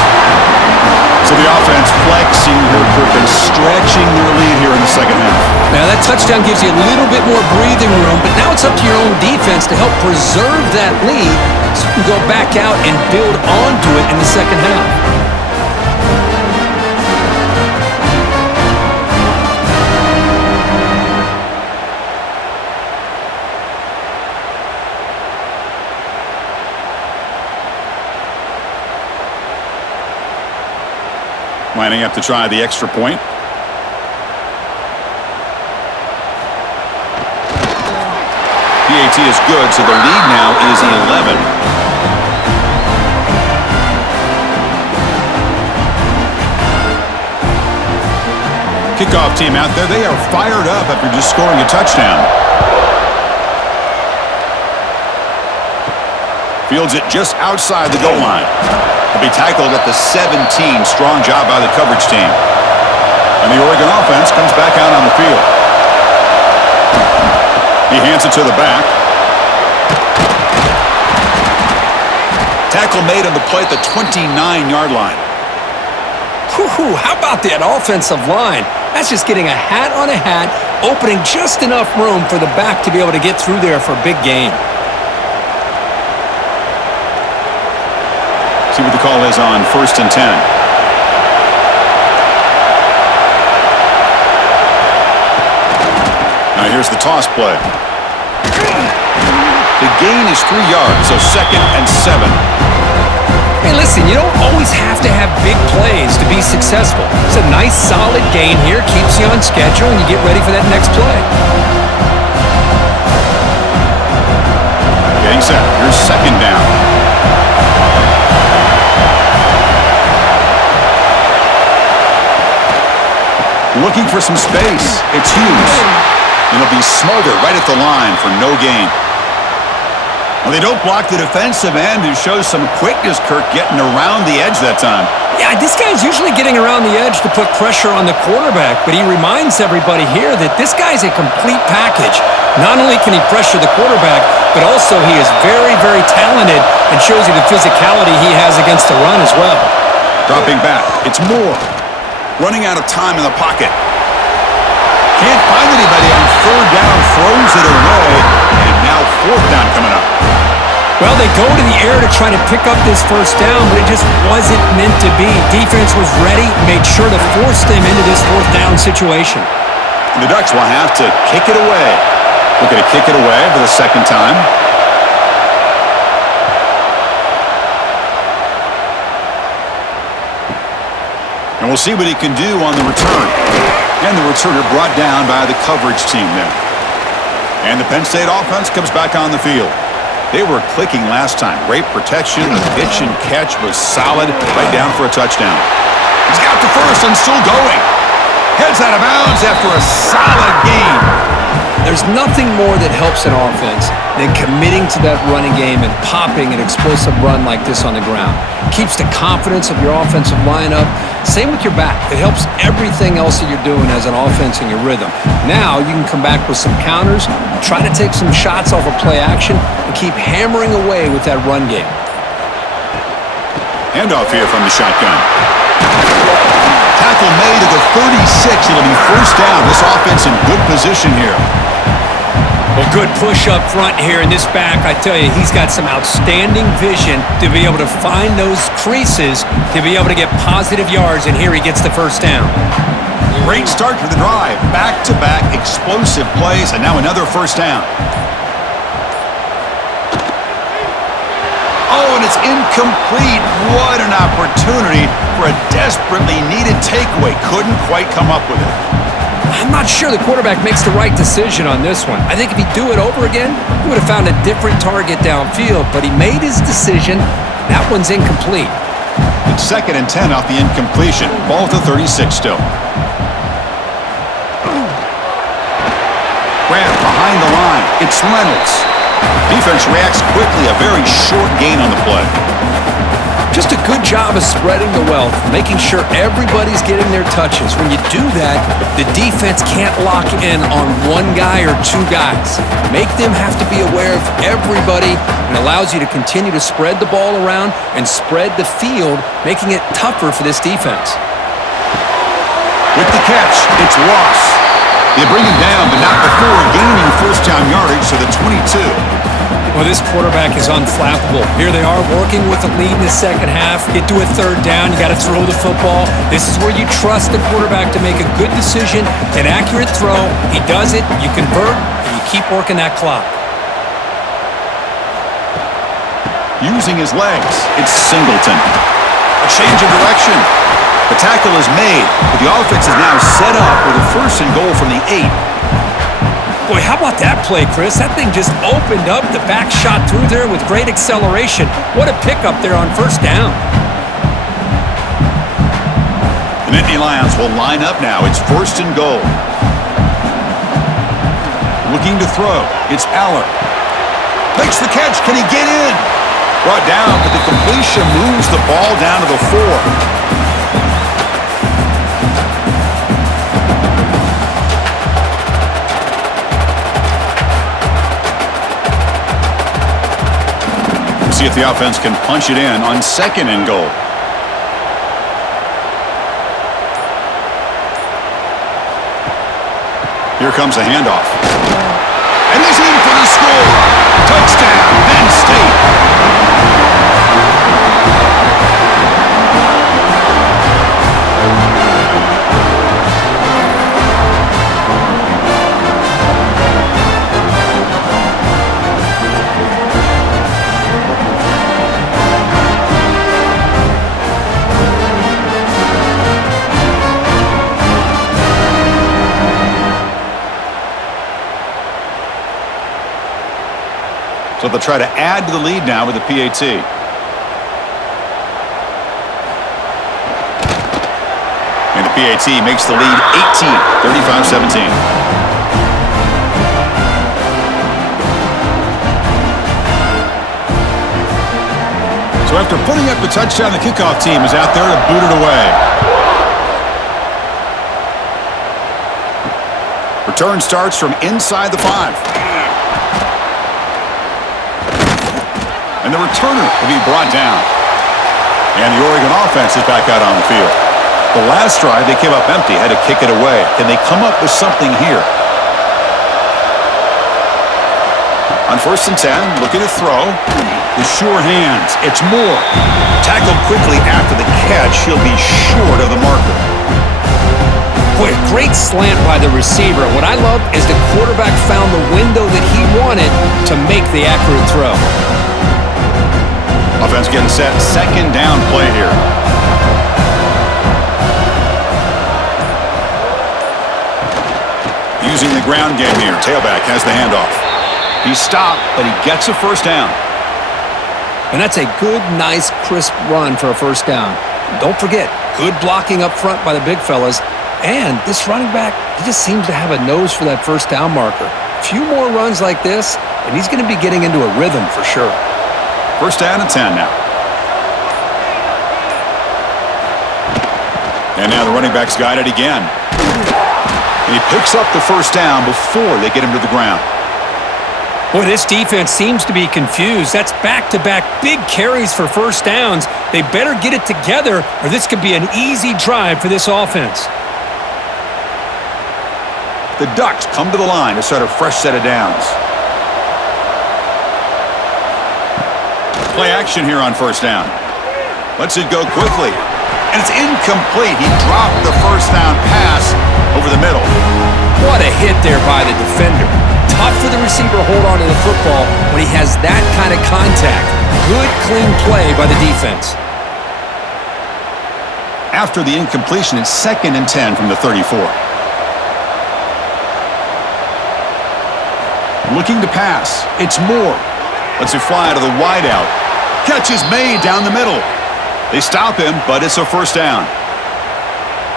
So the offense flexing here, Kirk, and stretching their lead here in the second half. Now that touchdown gives you a little bit more breathing room, but now it's up to your own defense to help preserve that lead so you can go back out and build onto it in the second half. Lining up to try the extra point. PAT is good, so the lead now is 11. Kickoff team out there, they are fired up after just scoring a touchdown. Fields it just outside the goal line. He'll be tackled at the 17. Strong job by the coverage team. And the Oregon offense comes back out on the field. He hands it to the back. Tackle made on the play at the 29-yard line. Whew, how about that offensive line? That's just getting a hat on a hat, opening just enough room for the back to be able to get through there for a big gain. See what the call is on 1st and 10. Now here's the toss play. The gain is 3 yards, so 2nd and 7. Hey, listen, you don't always have to have big plays to be successful. It's a nice, solid gain here, keeps you on schedule, and you get ready for that next play. Getting set. Here's 2nd down. Looking for some space. It's Hughes. And he'll be smothered right at the line for no gain. Well, they don't block the defensive end, who shows some quickness, Kirk, getting around the edge that time. Yeah, this guy's usually getting around the edge to put pressure on the quarterback, but he reminds everybody here that this guy's a complete package. Not only can he pressure the quarterback, but also he is very, very talented and shows you the physicality he has against the run as well. Dropping back. It's Moore. Running out of time in the pocket. Can't find anybody on 3rd down. Throws it away. And now 4th down coming up. Well, they go to the air to try to pick up this 1st down, but it just wasn't meant to be. Defense was ready, made sure to force them into this 4th down situation. The Ducks will have to kick it away. Looking to kick it away for the 2nd time. And we'll see what he can do on the return. And the returner brought down by the coverage team there. And the Penn State offense comes back on the field. They were clicking last time. Great protection. The pitch and catch was solid. Right down for a touchdown. He's got the first and still going. Heads out of bounds after a solid game. There's nothing more that helps an offense than committing to that running game and popping an explosive run like this on the ground. Keeps the confidence of your offensive line up. Same with your back. It helps everything else that you're doing as an offense in your rhythm. Now you can come back with some counters, try to take some shots off of play action, and keep hammering away with that run game. Handoff here from the shotgun. Tackle made at the 36. It'll be 1st down. This offense in good position here. Well, good push up front here in this back. I tell you, he's got some outstanding vision to be able to find those creases, to be able to get positive yards, and here he gets the 1st down. Great start to the drive. Back-to-back explosive plays, and now another 1st down. Oh, and it's incomplete. What an opportunity for a desperately needed takeaway. Couldn't quite come up with it. I'm not sure the quarterback makes the right decision on this one. I think if he'd do it over again, he would have found a different target downfield, but he made his decision. That one's incomplete. It's 2nd and 10 off the incompletion. Ball to 36 still. Grab behind the line. It's Reynolds. Defense reacts quickly. A very short gain on the play. Just a good job of spreading the wealth, making sure everybody's getting their touches. When you do that, the defense can't lock in on one guy or two guys. Make them have to be aware of everybody, and allows you to continue to spread the ball around and spread the field, making it tougher for this defense. With the catch, it's Ross. They bring him down, but not before gaining first down yardage to the 22. Well, this quarterback is unflappable. Here they are working with the lead in the second half. Get to a third down, you got to throw the football. This is where you trust the quarterback to make a good decision, an accurate throw. He does it, you convert, and you keep working that clock. Using his legs, it's Singleton. A change of direction. The tackle is made, but the offense is now set up with a first and goal from the 8. Boy, how about that play, Chris? That thing just opened up, the back shot through there with great acceleration. What a pickup there on first down. The Nittany Lions will line up now. It's first and goal. Looking to throw. It's Aller. Makes the catch. Can he get in? Brought down, but the completion moves the ball down to the 4. See if the offense can punch it in on second and goal. Here comes a handoff. And he's in for the score. Touchdown, Penn State. So they'll try to add to the lead now with the PAT. And the PAT makes the lead 18, 35-17. So after putting up the touchdown, the kickoff team is out there to boot it away. Return starts from inside the 5. And the returner will be brought down. And the Oregon offense is back out on the field. The last drive, they came up empty, had to kick it away. Can they come up with something here? On first and 10, looking to throw. With sure hands, it's Moore. Tackled quickly after the catch. He'll be short of the marker. Boy, a great slant by the receiver. What I love is the quarterback found the window that he wanted to make the accurate throw. Offense getting set. Second down play here. Using the ground game here. Tailback has the handoff. He's stopped, but he gets a first down. And that's a good, nice, crisp run for a first down. Don't forget, good blocking up front by the big fellas. And this running back, he just seems to have a nose for that first down marker. A few more runs like this, and he's going to be getting into a rhythm for sure. First down and 10 now. And now the running back's got it again. And he picks up the first down before they get him to the ground. Boy, this defense seems to be confused. That's back-to-back big carries for first downs. They better get it together, or this could be an easy drive for this offense. The Ducks come to the line to start a fresh set of downs. Play action here on first down. Lets it go quickly. And it's incomplete. He dropped the first down pass over the middle. What a hit there by the defender. Tough for the receiver to hold on to the football when he has that kind of contact. Good, clean play by the defense. After the incompletion, it's second and 10 from the 34. Looking to pass. It's Moore. Lets it fly to the wideout. Catch is made down the middle. They stop him, but it's a first down.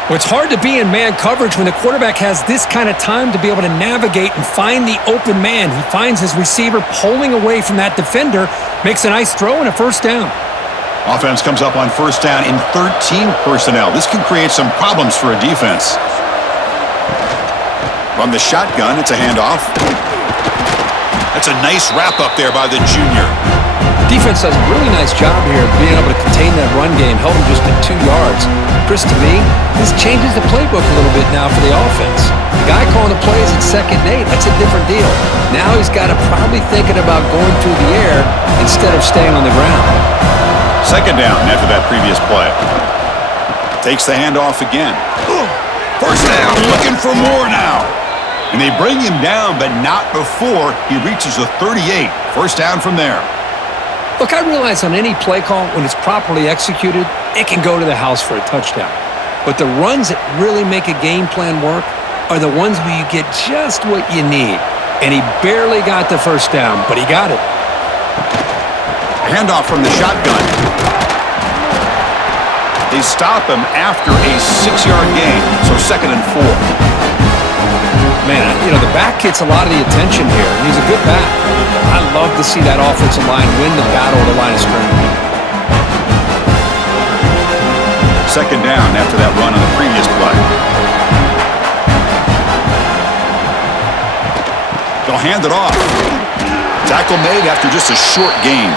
Well, it's hard to be in man coverage when the quarterback has this kind of time to be able to navigate and find the open man. He finds his receiver pulling away from that defender, makes a nice throw and a first down. Offense comes up on first down in 13 personnel. This can create some problems for a defense. From the shotgun, it's a handoff. That's a nice wrap up there by the junior. Defense does a really nice job here of being able to contain that run game, held him just at 2 yards. Chris, to me, this changes the playbook a little bit now for the offense. The guy calling the plays at 2nd and 8, that's a different deal. Now he's got to probably thinking about going through the air instead of staying on the ground. 2nd down after that previous play. Takes the handoff again. First down, looking for more now. And they bring him down, but not before he reaches the 38. First down from there. Look, I realize on any play call, when it's properly executed, it can go to the house for a touchdown. But the runs that really make a game plan work are the ones where you get just what you need. And he barely got the first down, but he got it. Handoff from the shotgun. They stop him after a 6-yard gain, so 2nd and 4. Man, you know, the back gets a lot of the attention here, and he's a good back. I love to see that offensive line win the battle of the line of scrimmage. 2nd down after that run on the previous play. They'll hand it off. Tackle made after just a short gain.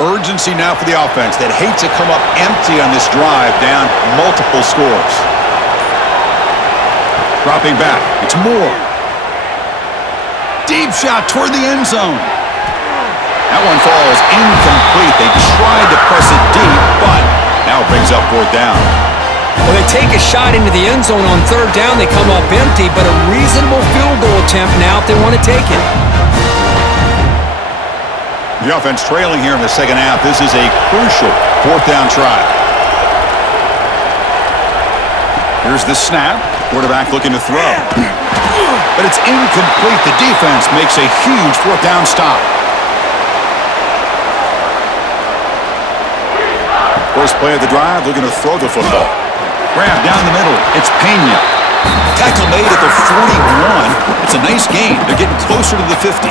Urgency now for the offense that hates to come up empty on this drive, down multiple scores. Dropping back, it's Moore. Deep shot toward the end zone. That one falls incomplete. They tried to press it deep, but now it brings up 4th down. Well, they take a shot into the end zone on 3rd down. They come up empty, but a reasonable field goal attempt now if they want to take it. The offense trailing here in the 2nd half. This is a crucial 4th down try. Here's the snap. Quarterback looking to throw. But it's incomplete. The defense makes a huge 4th down stop. First play of the drive, looking to throw the football. Grab down the middle. It's Pena. Tackle made at the 41. It's a nice gain. They're getting closer to the 50.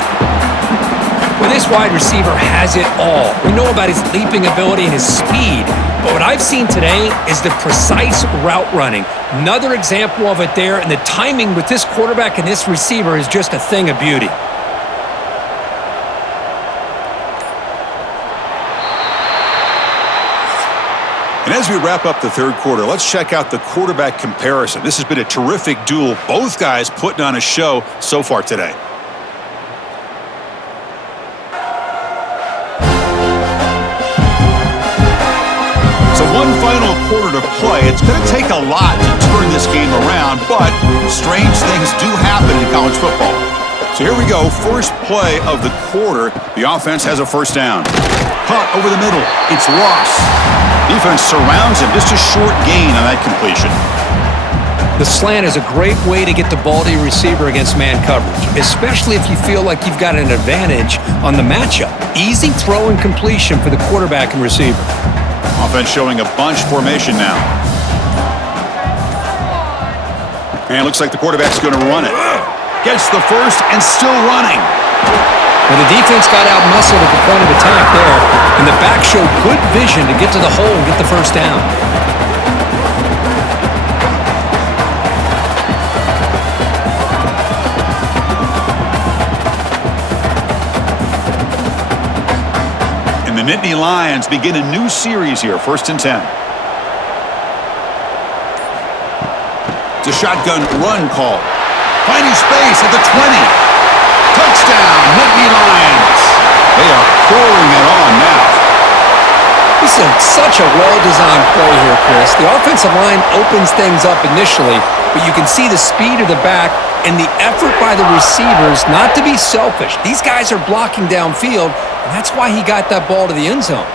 Well, this wide receiver has it all. We know about his leaping ability and his speed, but what I've seen today is the precise route running. Another example of it there, and the timing with this quarterback and this receiver is just a thing of beauty. And as we wrap up the 3rd quarter, let's check out the quarterback comparison. This has been a terrific duel. Both guys putting on a show so far today. One final quarter to play. It's going to take a lot to turn this game around, but strange things do happen in college football. So here we go. First play of the quarter. The offense has a first down. Punt over the middle. It's Ross. Defense surrounds him. Just a short gain on that completion. The slant is a great way to get the ball to your receiver against man coverage, especially if you feel like you've got an advantage on the matchup. Easy throw and completion for the quarterback and receiver. Offense showing a bunch formation now. And it looks like the quarterback's going to run it. Gets the first and still running. Well, the defense got out-muscled at the point of attack there, and the back showed good vision to get to the hole and get the first down. The Nittany Lions begin a new series here, 1st and 10. It's a shotgun run call. Finding space at the 20. Touchdown, Nittany Lions. They are pouring it on now. This is such a well-designed play here, Chris. The offensive line opens things up initially, but you can see the speed of the back and the effort by the receivers not to be selfish. These guys are blocking downfield, and that's why he got that ball to the end zone.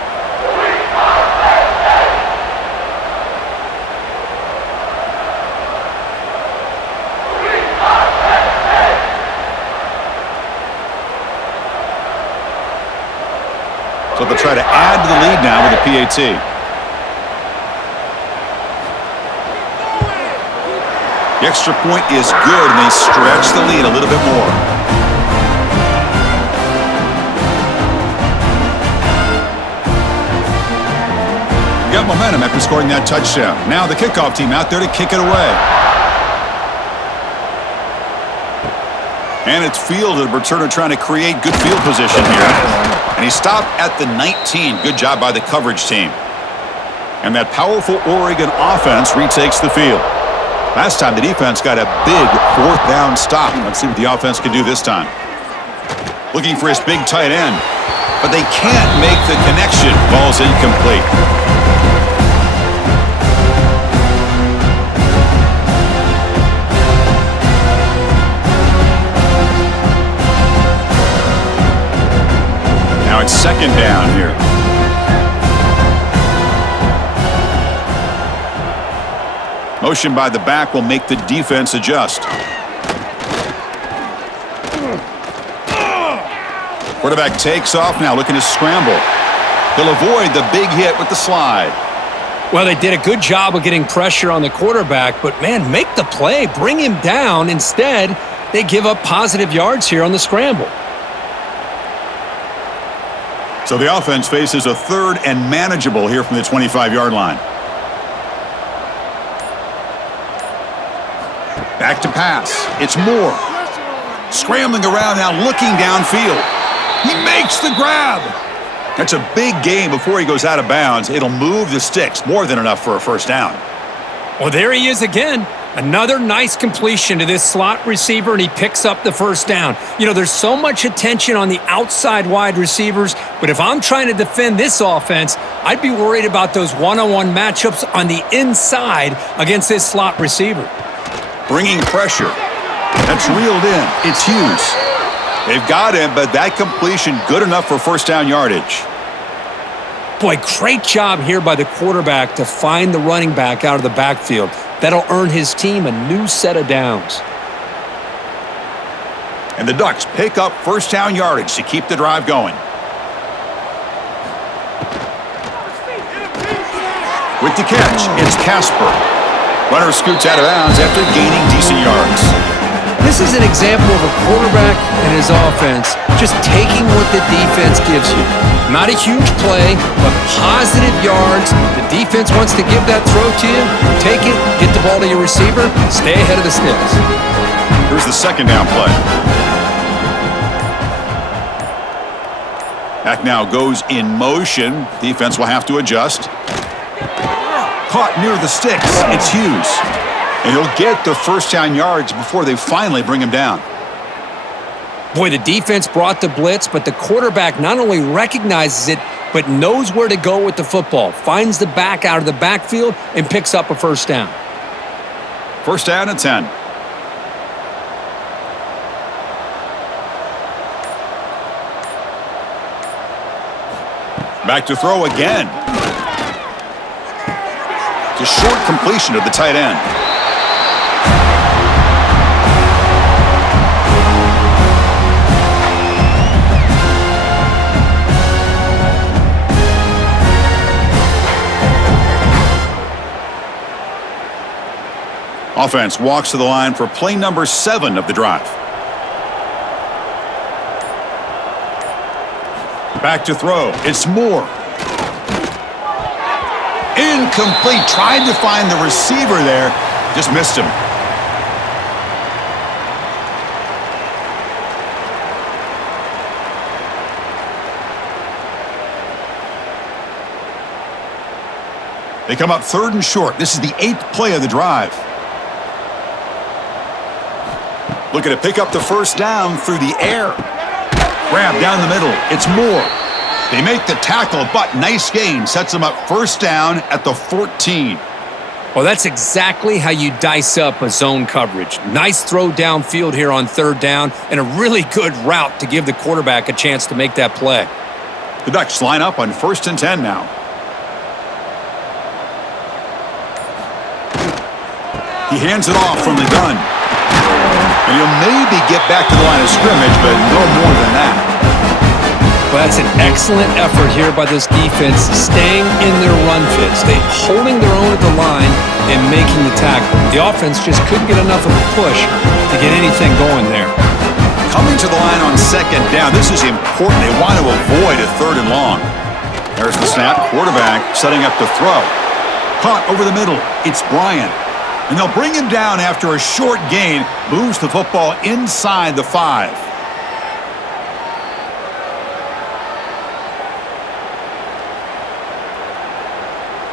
so they'll try to add to the lead now with a PAT. The extra point is good, and they stretch the lead a little bit more. Got momentum after scoring that touchdown. Now the kickoff team out there to kick it away. And it's fielded. Returner trying to create good field position here. And he stopped at the 19. Good job by the coverage team. And that powerful Oregon offense retakes the field. Last time the defense got a big fourth down stop. Let's see what the offense can do this time. Looking for his big tight end. But they can't make the connection. Ball's incomplete. Now it's second down here. Motion by the back will make the defense adjust. Quarterback takes off now, looking to scramble. He'll avoid the big hit with the slide. Well, they did a good job of getting pressure on the quarterback, but, man, make the play, bring him down. Instead, they give up positive yards here on the scramble. So the offense faces a third and manageable here from the 25-yard line. Back to pass. It's Moore. Scrambling around now, looking downfield. He makes the grab. That's a big gain before he goes out of bounds. It'll move the sticks, more than enough for a first down. Well, there he is again. Another nice completion to this slot receiver, and he picks up the first down. You know, there's so much attention on the outside wide receivers, but if I'm trying to defend this offense, I'd be worried about those one-on-one matchups on the inside against this slot receiver. Bringing pressure. That's reeled in. It's Hughes. They've got him, but that completion good enough for first down yardage. Boy, great job here by the quarterback to find the running back out of the backfield. That'll earn his team a new set of downs. And the Ducks pick up first down yardage to keep the drive going. With the catch, it's Casper. Runner scoots out of bounds after gaining decent yards. This is an example of a quarterback and his offense just taking what the defense gives you. Not a huge play, but positive yards. The defense wants to give that throw to you. Take it, get the ball to your receiver, stay ahead of the sticks. Here's the second down play. Back now goes in motion. Defense will have to adjust. Caught near the sticks. It's Hughes. And he'll get the first down yards before they finally bring him down. Boy, the defense brought the blitz, but the quarterback not only recognizes it, but knows where to go with the football. Finds the back out of the backfield and picks up a first down. First down and 10. Back to throw again. It's a short completion of the tight end. Offense walks to the line for play number 7 of the drive. Back to throw. It's Moore. Incomplete. Tried to find the receiver there. Just missed him. They come up third and short. This is the 8th play of the drive. Looking to pick up the first down through the air. Grab down the middle. It's Moore. They make the tackle, but nice gain. Sets them up first down at the 14. Well, that's exactly how you dice up a zone coverage. Nice throw downfield here on third down, and a really good route to give the quarterback a chance to make that play. The Ducks line up on first and 10 now. He hands it off from the gun. And he'll maybe get back to the line of scrimmage, but no more than that. Well, that's an excellent effort here by this defense, staying in their run fits. They holding their own at the line and making the tackle. The offense just couldn't get enough of a push to get anything going there. Coming to the line on second down, this is important. They want to avoid a 3rd and long. There's the snap. Quarterback setting up to throw. Caught over the middle. It's Bryant. And they'll bring him down after a short gain. Moves the football inside the 5.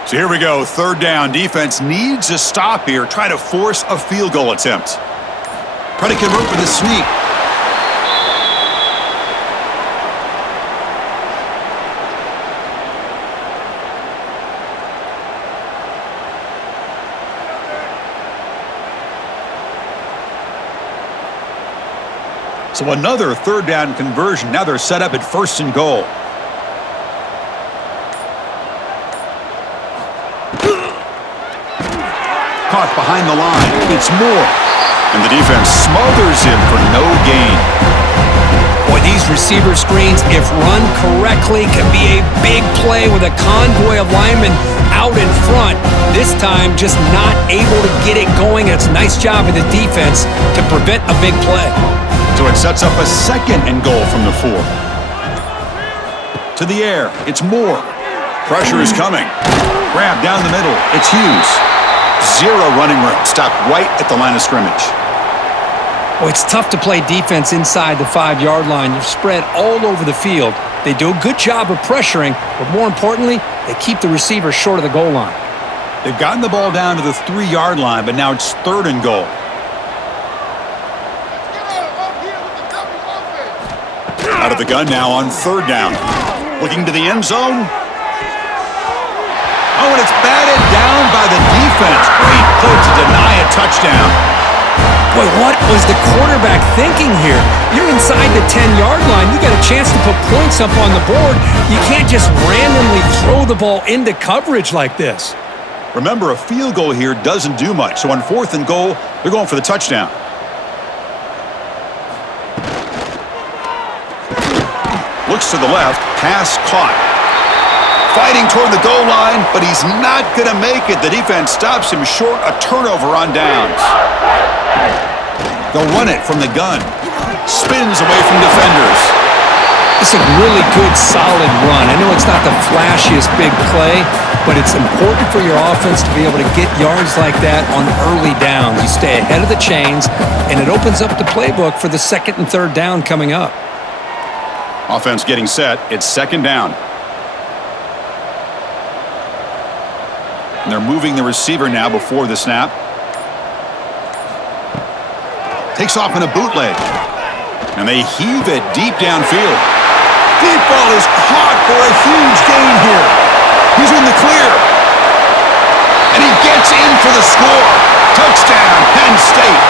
So here we go. 3rd down. Defense needs a stop here. Try to force a field goal attempt. Predicate route with a sneak. So another 3rd down conversion. Now they're set up at 1st and goal. Caught behind the line. It's Moore. And the defense smothers him for no gain. Boy, these receiver screens, if run correctly, can be a big play with a convoy of linemen out in front. This time, just not able to get it going. It's a nice job of the defense to prevent a big play. So it sets up a 2nd and goal from the 4. To the air. It's Moore. Pressure is coming. Grab down the middle. It's Hughes. 0 running room. Stopped right at the line of scrimmage. Well, it's tough to play defense inside the 5-yard line. You're spread all over the field. They do a good job of pressuring, but more importantly, they keep the receiver short of the goal line. They've gotten the ball down to the 3-yard line, but now it's 3rd and goal. Out of the gun now on 3rd down. Looking to the end zone. Oh, and it's batted down by the defense. Great play to deny a touchdown. Boy, what was the quarterback thinking here? You're inside the 10-yard line. You got a chance to put points up on the board. You can't just randomly throw the ball into coverage like this. Remember, a field goal here doesn't do much. So on 4th and goal, they're going for the touchdown. Looks to the left. Pass caught. Fighting toward the goal line, but he's not going to make it. The defense stops him short. A turnover on downs. They'll run it from the gun. Spins away from defenders. It's a really good, solid run. I know it's not the flashiest big play, but it's important for your offense to be able to get yards like that on early downs. You stay ahead of the chains, and it opens up the playbook for the 2nd and 3rd down coming up. Offense getting set. It's 2nd down. And they're moving the receiver now before the snap. Takes off in a bootleg. And they heave it deep downfield. Deep ball is caught for a huge gain here. He's in the clear. And he gets in for the score. Touchdown, Penn State.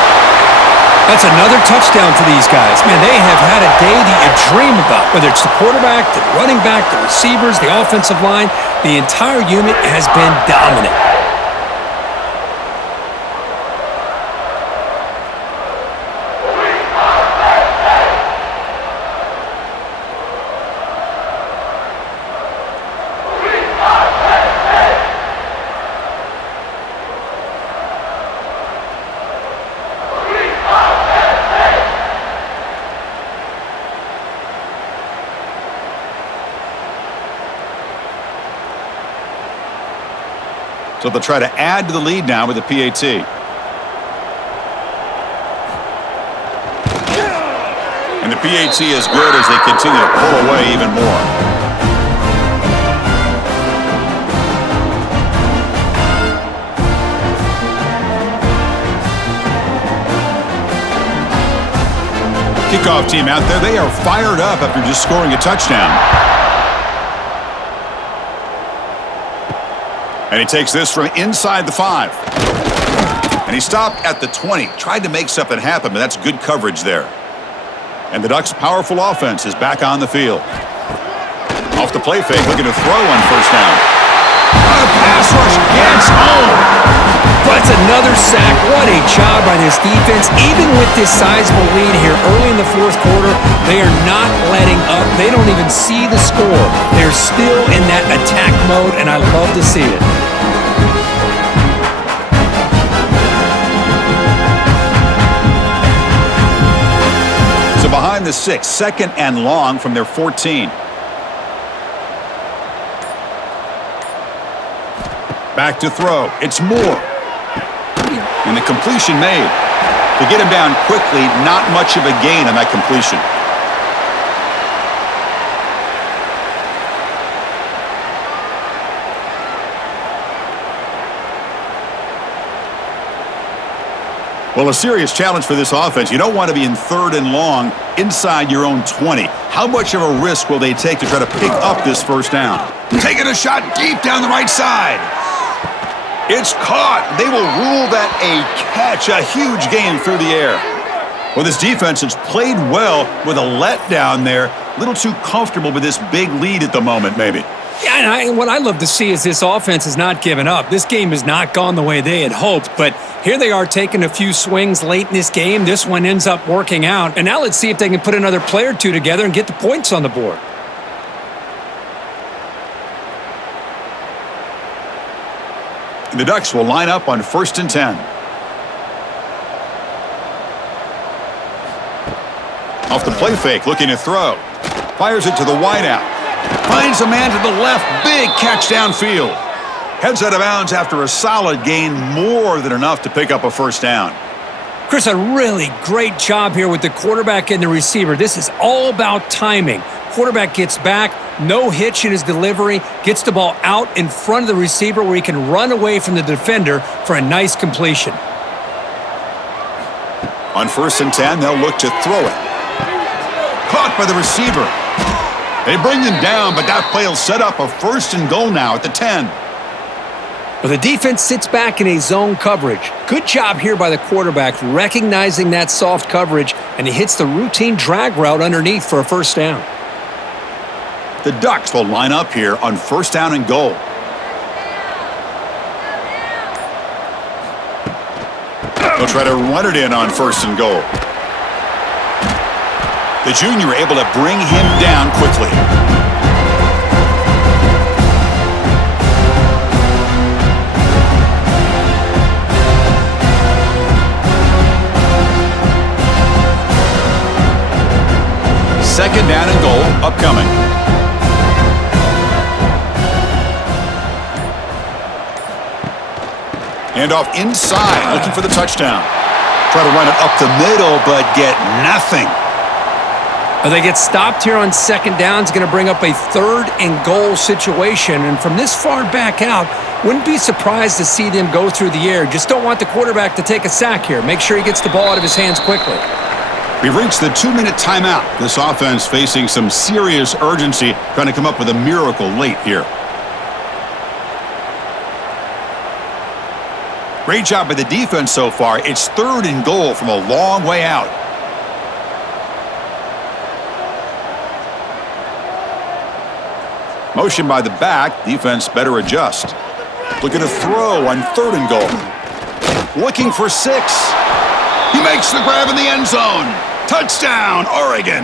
That's another touchdown for these guys. Man, they have had a day that you dream about. Whether it's the quarterback, the running back, the receivers, the offensive line, the entire unit has been dominant. So they'll try to add to the lead now with the PAT. And the PAT is good as they continue to pull away even more. Kickoff team out there, they are fired up after just scoring a touchdown. And he takes this from inside the 5. And he stopped at the 20. Tried to make something happen, but that's good coverage there. And the Ducks' powerful offense is back on the field. Off the play fake, looking to throw on 1st down. A pass rush gets home. But it's another sack. What a job by this defense. Even with this sizable lead here early in the fourth quarter, they are not letting up. They don't even see the score. They're still in that attack mode, and I love to see it. So behind the 6, second and long from their 14. Back to throw. It's Moore. And the completion made. To get him down quickly, not much of a gain on that completion. Well, a serious challenge for this offense. You don't want to be in third and long inside your own 20. How much of a risk will they take to try to pick up this first down? Taking a shot deep down the right side. It's caught. They will rule that a catch, a huge gain through the air. Well, this defense has played well with a letdown there. A little too comfortable with this big lead at the moment, maybe. Yeah, and what I love to see is this offense has not given up. This game has not gone the way they had hoped, but here they are taking a few swings late in this game. This one ends up working out, and now let's see if they can put another play or two together and get the points on the board. The Ducks will line up on 1st and 10. Off the play fake, looking to throw. Fires it to the wideout. Finds a man to the left. Big catch downfield. Heads out of bounds after a solid gain, more than enough to pick up a first down. Chris, a really great job here with the quarterback and the receiver. This is all about timing. Quarterback gets back, no hitch in his delivery, gets the ball out in front of the receiver where he can run away from the defender for a nice completion. On 1st and 10, they'll look to throw it. Caught by the receiver. They bring them down, but that play will set up a 1st and goal now at the 10. Well, the defense sits back in a zone coverage. Good job here by the quarterback recognizing that soft coverage, and he hits the routine drag route underneath for a first down. The Ducks will line up here on 1st down and goal. They'll try to run it in on 1st and goal. The junior able to bring him down quickly. Second down and goal upcoming. Hand off inside, looking for the touchdown. Try to run it up the middle, but get nothing. They get stopped here on 2nd down. It's going to bring up a 3rd and goal situation. And from this far back out, wouldn't be surprised to see them go through the air. Just don't want the quarterback to take a sack here. Make sure he gets the ball out of his hands quickly. We've reached the 2-minute timeout. This offense facing some serious urgency, trying to come up with a miracle late here. Great job by the defense so far. It's 3rd and goal from a long way out. Motion by the back. Defense better adjust. Look at a throw on 3rd and goal. Looking for 6. He makes the grab in the end zone. Touchdown, Oregon.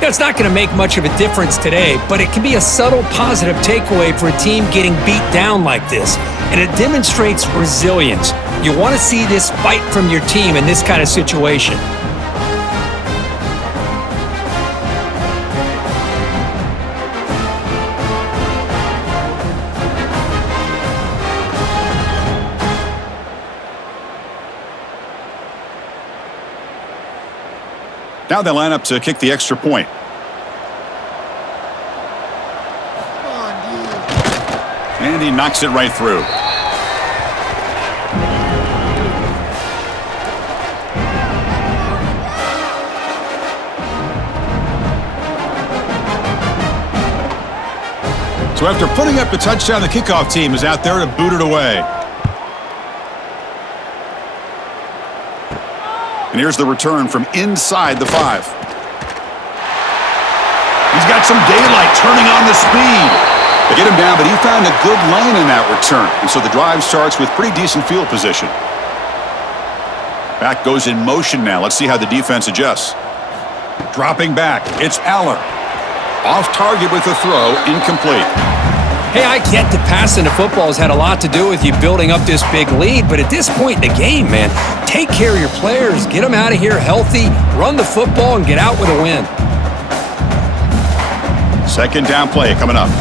Yeah, it's not going to make much of a difference today, but it can be a subtle positive takeaway for a team getting beat down like this. And it demonstrates resilience. You want to see this fight from your team in this kind of situation. Now they line up to kick the extra point. And he knocks it right through. So after putting up the touchdown, the kickoff team is out there to boot it away. And here's the return from inside the 5. He's got some daylight turning on the speed. They get him down, but he found a good lane in that return. And so the drive starts with pretty decent field position. Back goes in motion now. Let's see how the defense adjusts. Dropping back. It's Aller. Off target with a throw. Incomplete. Hey, I get that passing the football has had a lot to do with you building up this big lead, but at this point in the game, man, take care of your players. Get them out of here healthy, run the football, and get out with a win. Second down play coming up.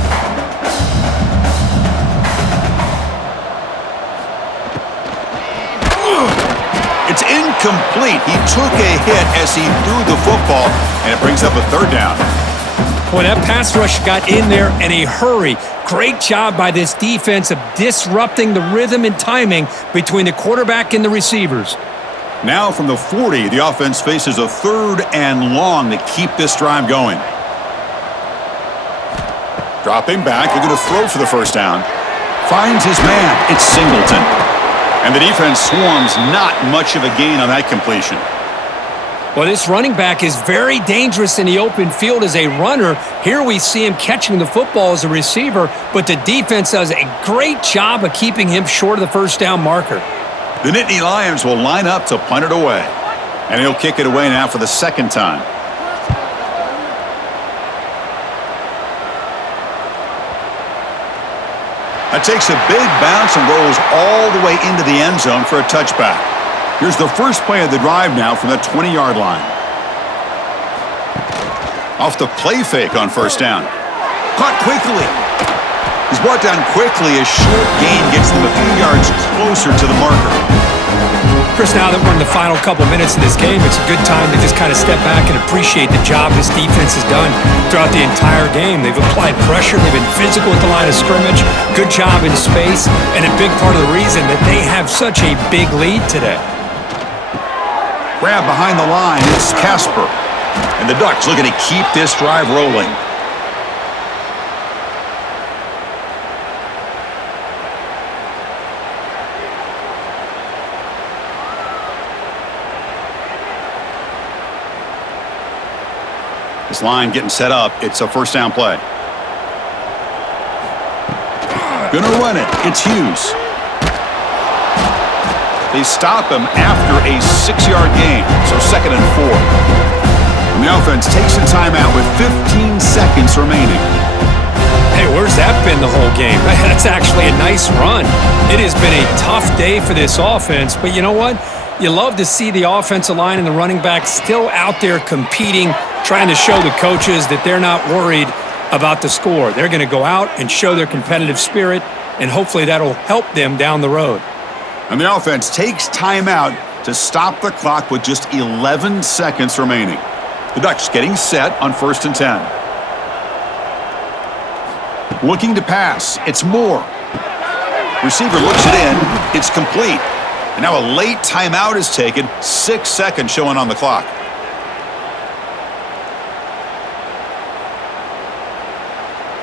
It's incomplete. He took a hit as he threw the football, and it brings up a third down. Boy, that pass rush got in there in a hurry. Great job by this defense of disrupting the rhythm and timing between the quarterback and the receivers. Now from the 40, the offense faces a 3rd and long to keep this drive going. Dropping back, looking to throw for the first down. Finds his man. It's Singleton. And the defense swarms, not much of a gain on that completion. Well, this running back is very dangerous in the open field as a runner. Here we see him catching the football as a receiver, but the defense does a great job of keeping him short of the first down marker. The Nittany Lions will line up to punt it away. And he'll kick it away now for the second time. That takes a big bounce and rolls all the way into the end zone for a touchback. Here's the first play of the drive now from the 20-yard line. Off the play fake on first down. Caught quickly. He's brought down quickly as short gain gets them a few yards closer to the marker. Chris, now that we're in the final couple minutes of this game, it's a good time to just kind of step back and appreciate the job this defense has done throughout the entire game. They've applied pressure. They've been physical at the line of scrimmage. Good job in space, and a big part of the reason that they have such a big lead today. Grab behind the line. It's Casper. And the Ducks looking to keep this drive rolling. This line getting set up. It's a first down play. Gonna run it. It's Hughes. They stop him after a 6-yard gain, so 2nd and 4. And the offense takes a timeout with 15 seconds remaining. Hey, where's that been the whole game? That's actually a nice run. It has been a tough day for this offense, but you know what? You love to see the offensive line and the running back still out there competing, trying to show the coaches that they're not worried about the score. They're going to go out and show their competitive spirit, and hopefully that'll help them down the road. And the offense takes timeout to stop the clock with just 11 seconds remaining. The Ducks getting set on 1st and 10. Looking to pass. It's Moore. Receiver looks it in. It's complete. And now a late timeout is taken. 6 seconds showing on the clock.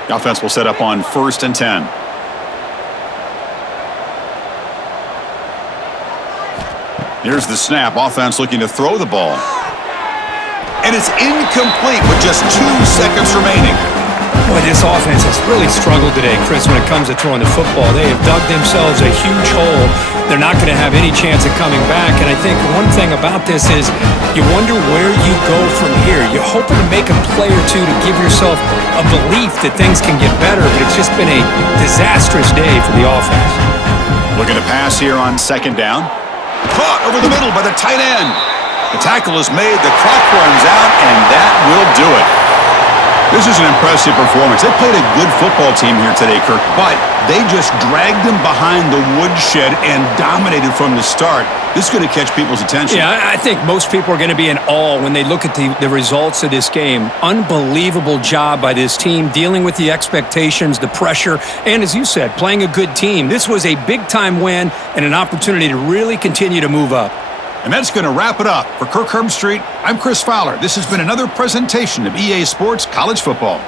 The offense will set up on 1st and 10. Here's the snap. Offense looking to throw the ball. And it's incomplete with just 2 seconds remaining. Boy, this offense has really struggled today, Chris, when it comes to throwing the football. They have dug themselves a huge hole. They're not going to have any chance of coming back. And I think one thing about this is you wonder where you go from here. You're hoping to make a play or two to give yourself a belief that things can get better, but it's just been a disastrous day for the offense. Looking to pass here on 2nd down. Caught over the middle by the tight end. The tackle is made, the clock runs out, and that will do it. This is an impressive performance. They played a good football team here today, Kirk, but they just dragged them behind the woodshed and dominated from the start. This is going to catch people's attention. Yeah, I think most people are going to be in awe when they look at the results of this game. Unbelievable job by this team, dealing with the expectations, the pressure, and as you said, playing a good team. This was a big-time win and an opportunity to really continue to move up. And that's going to wrap it up. For Kirk Herbstreit, I'm Chris Fowler. This has been another presentation of EA Sports College Football.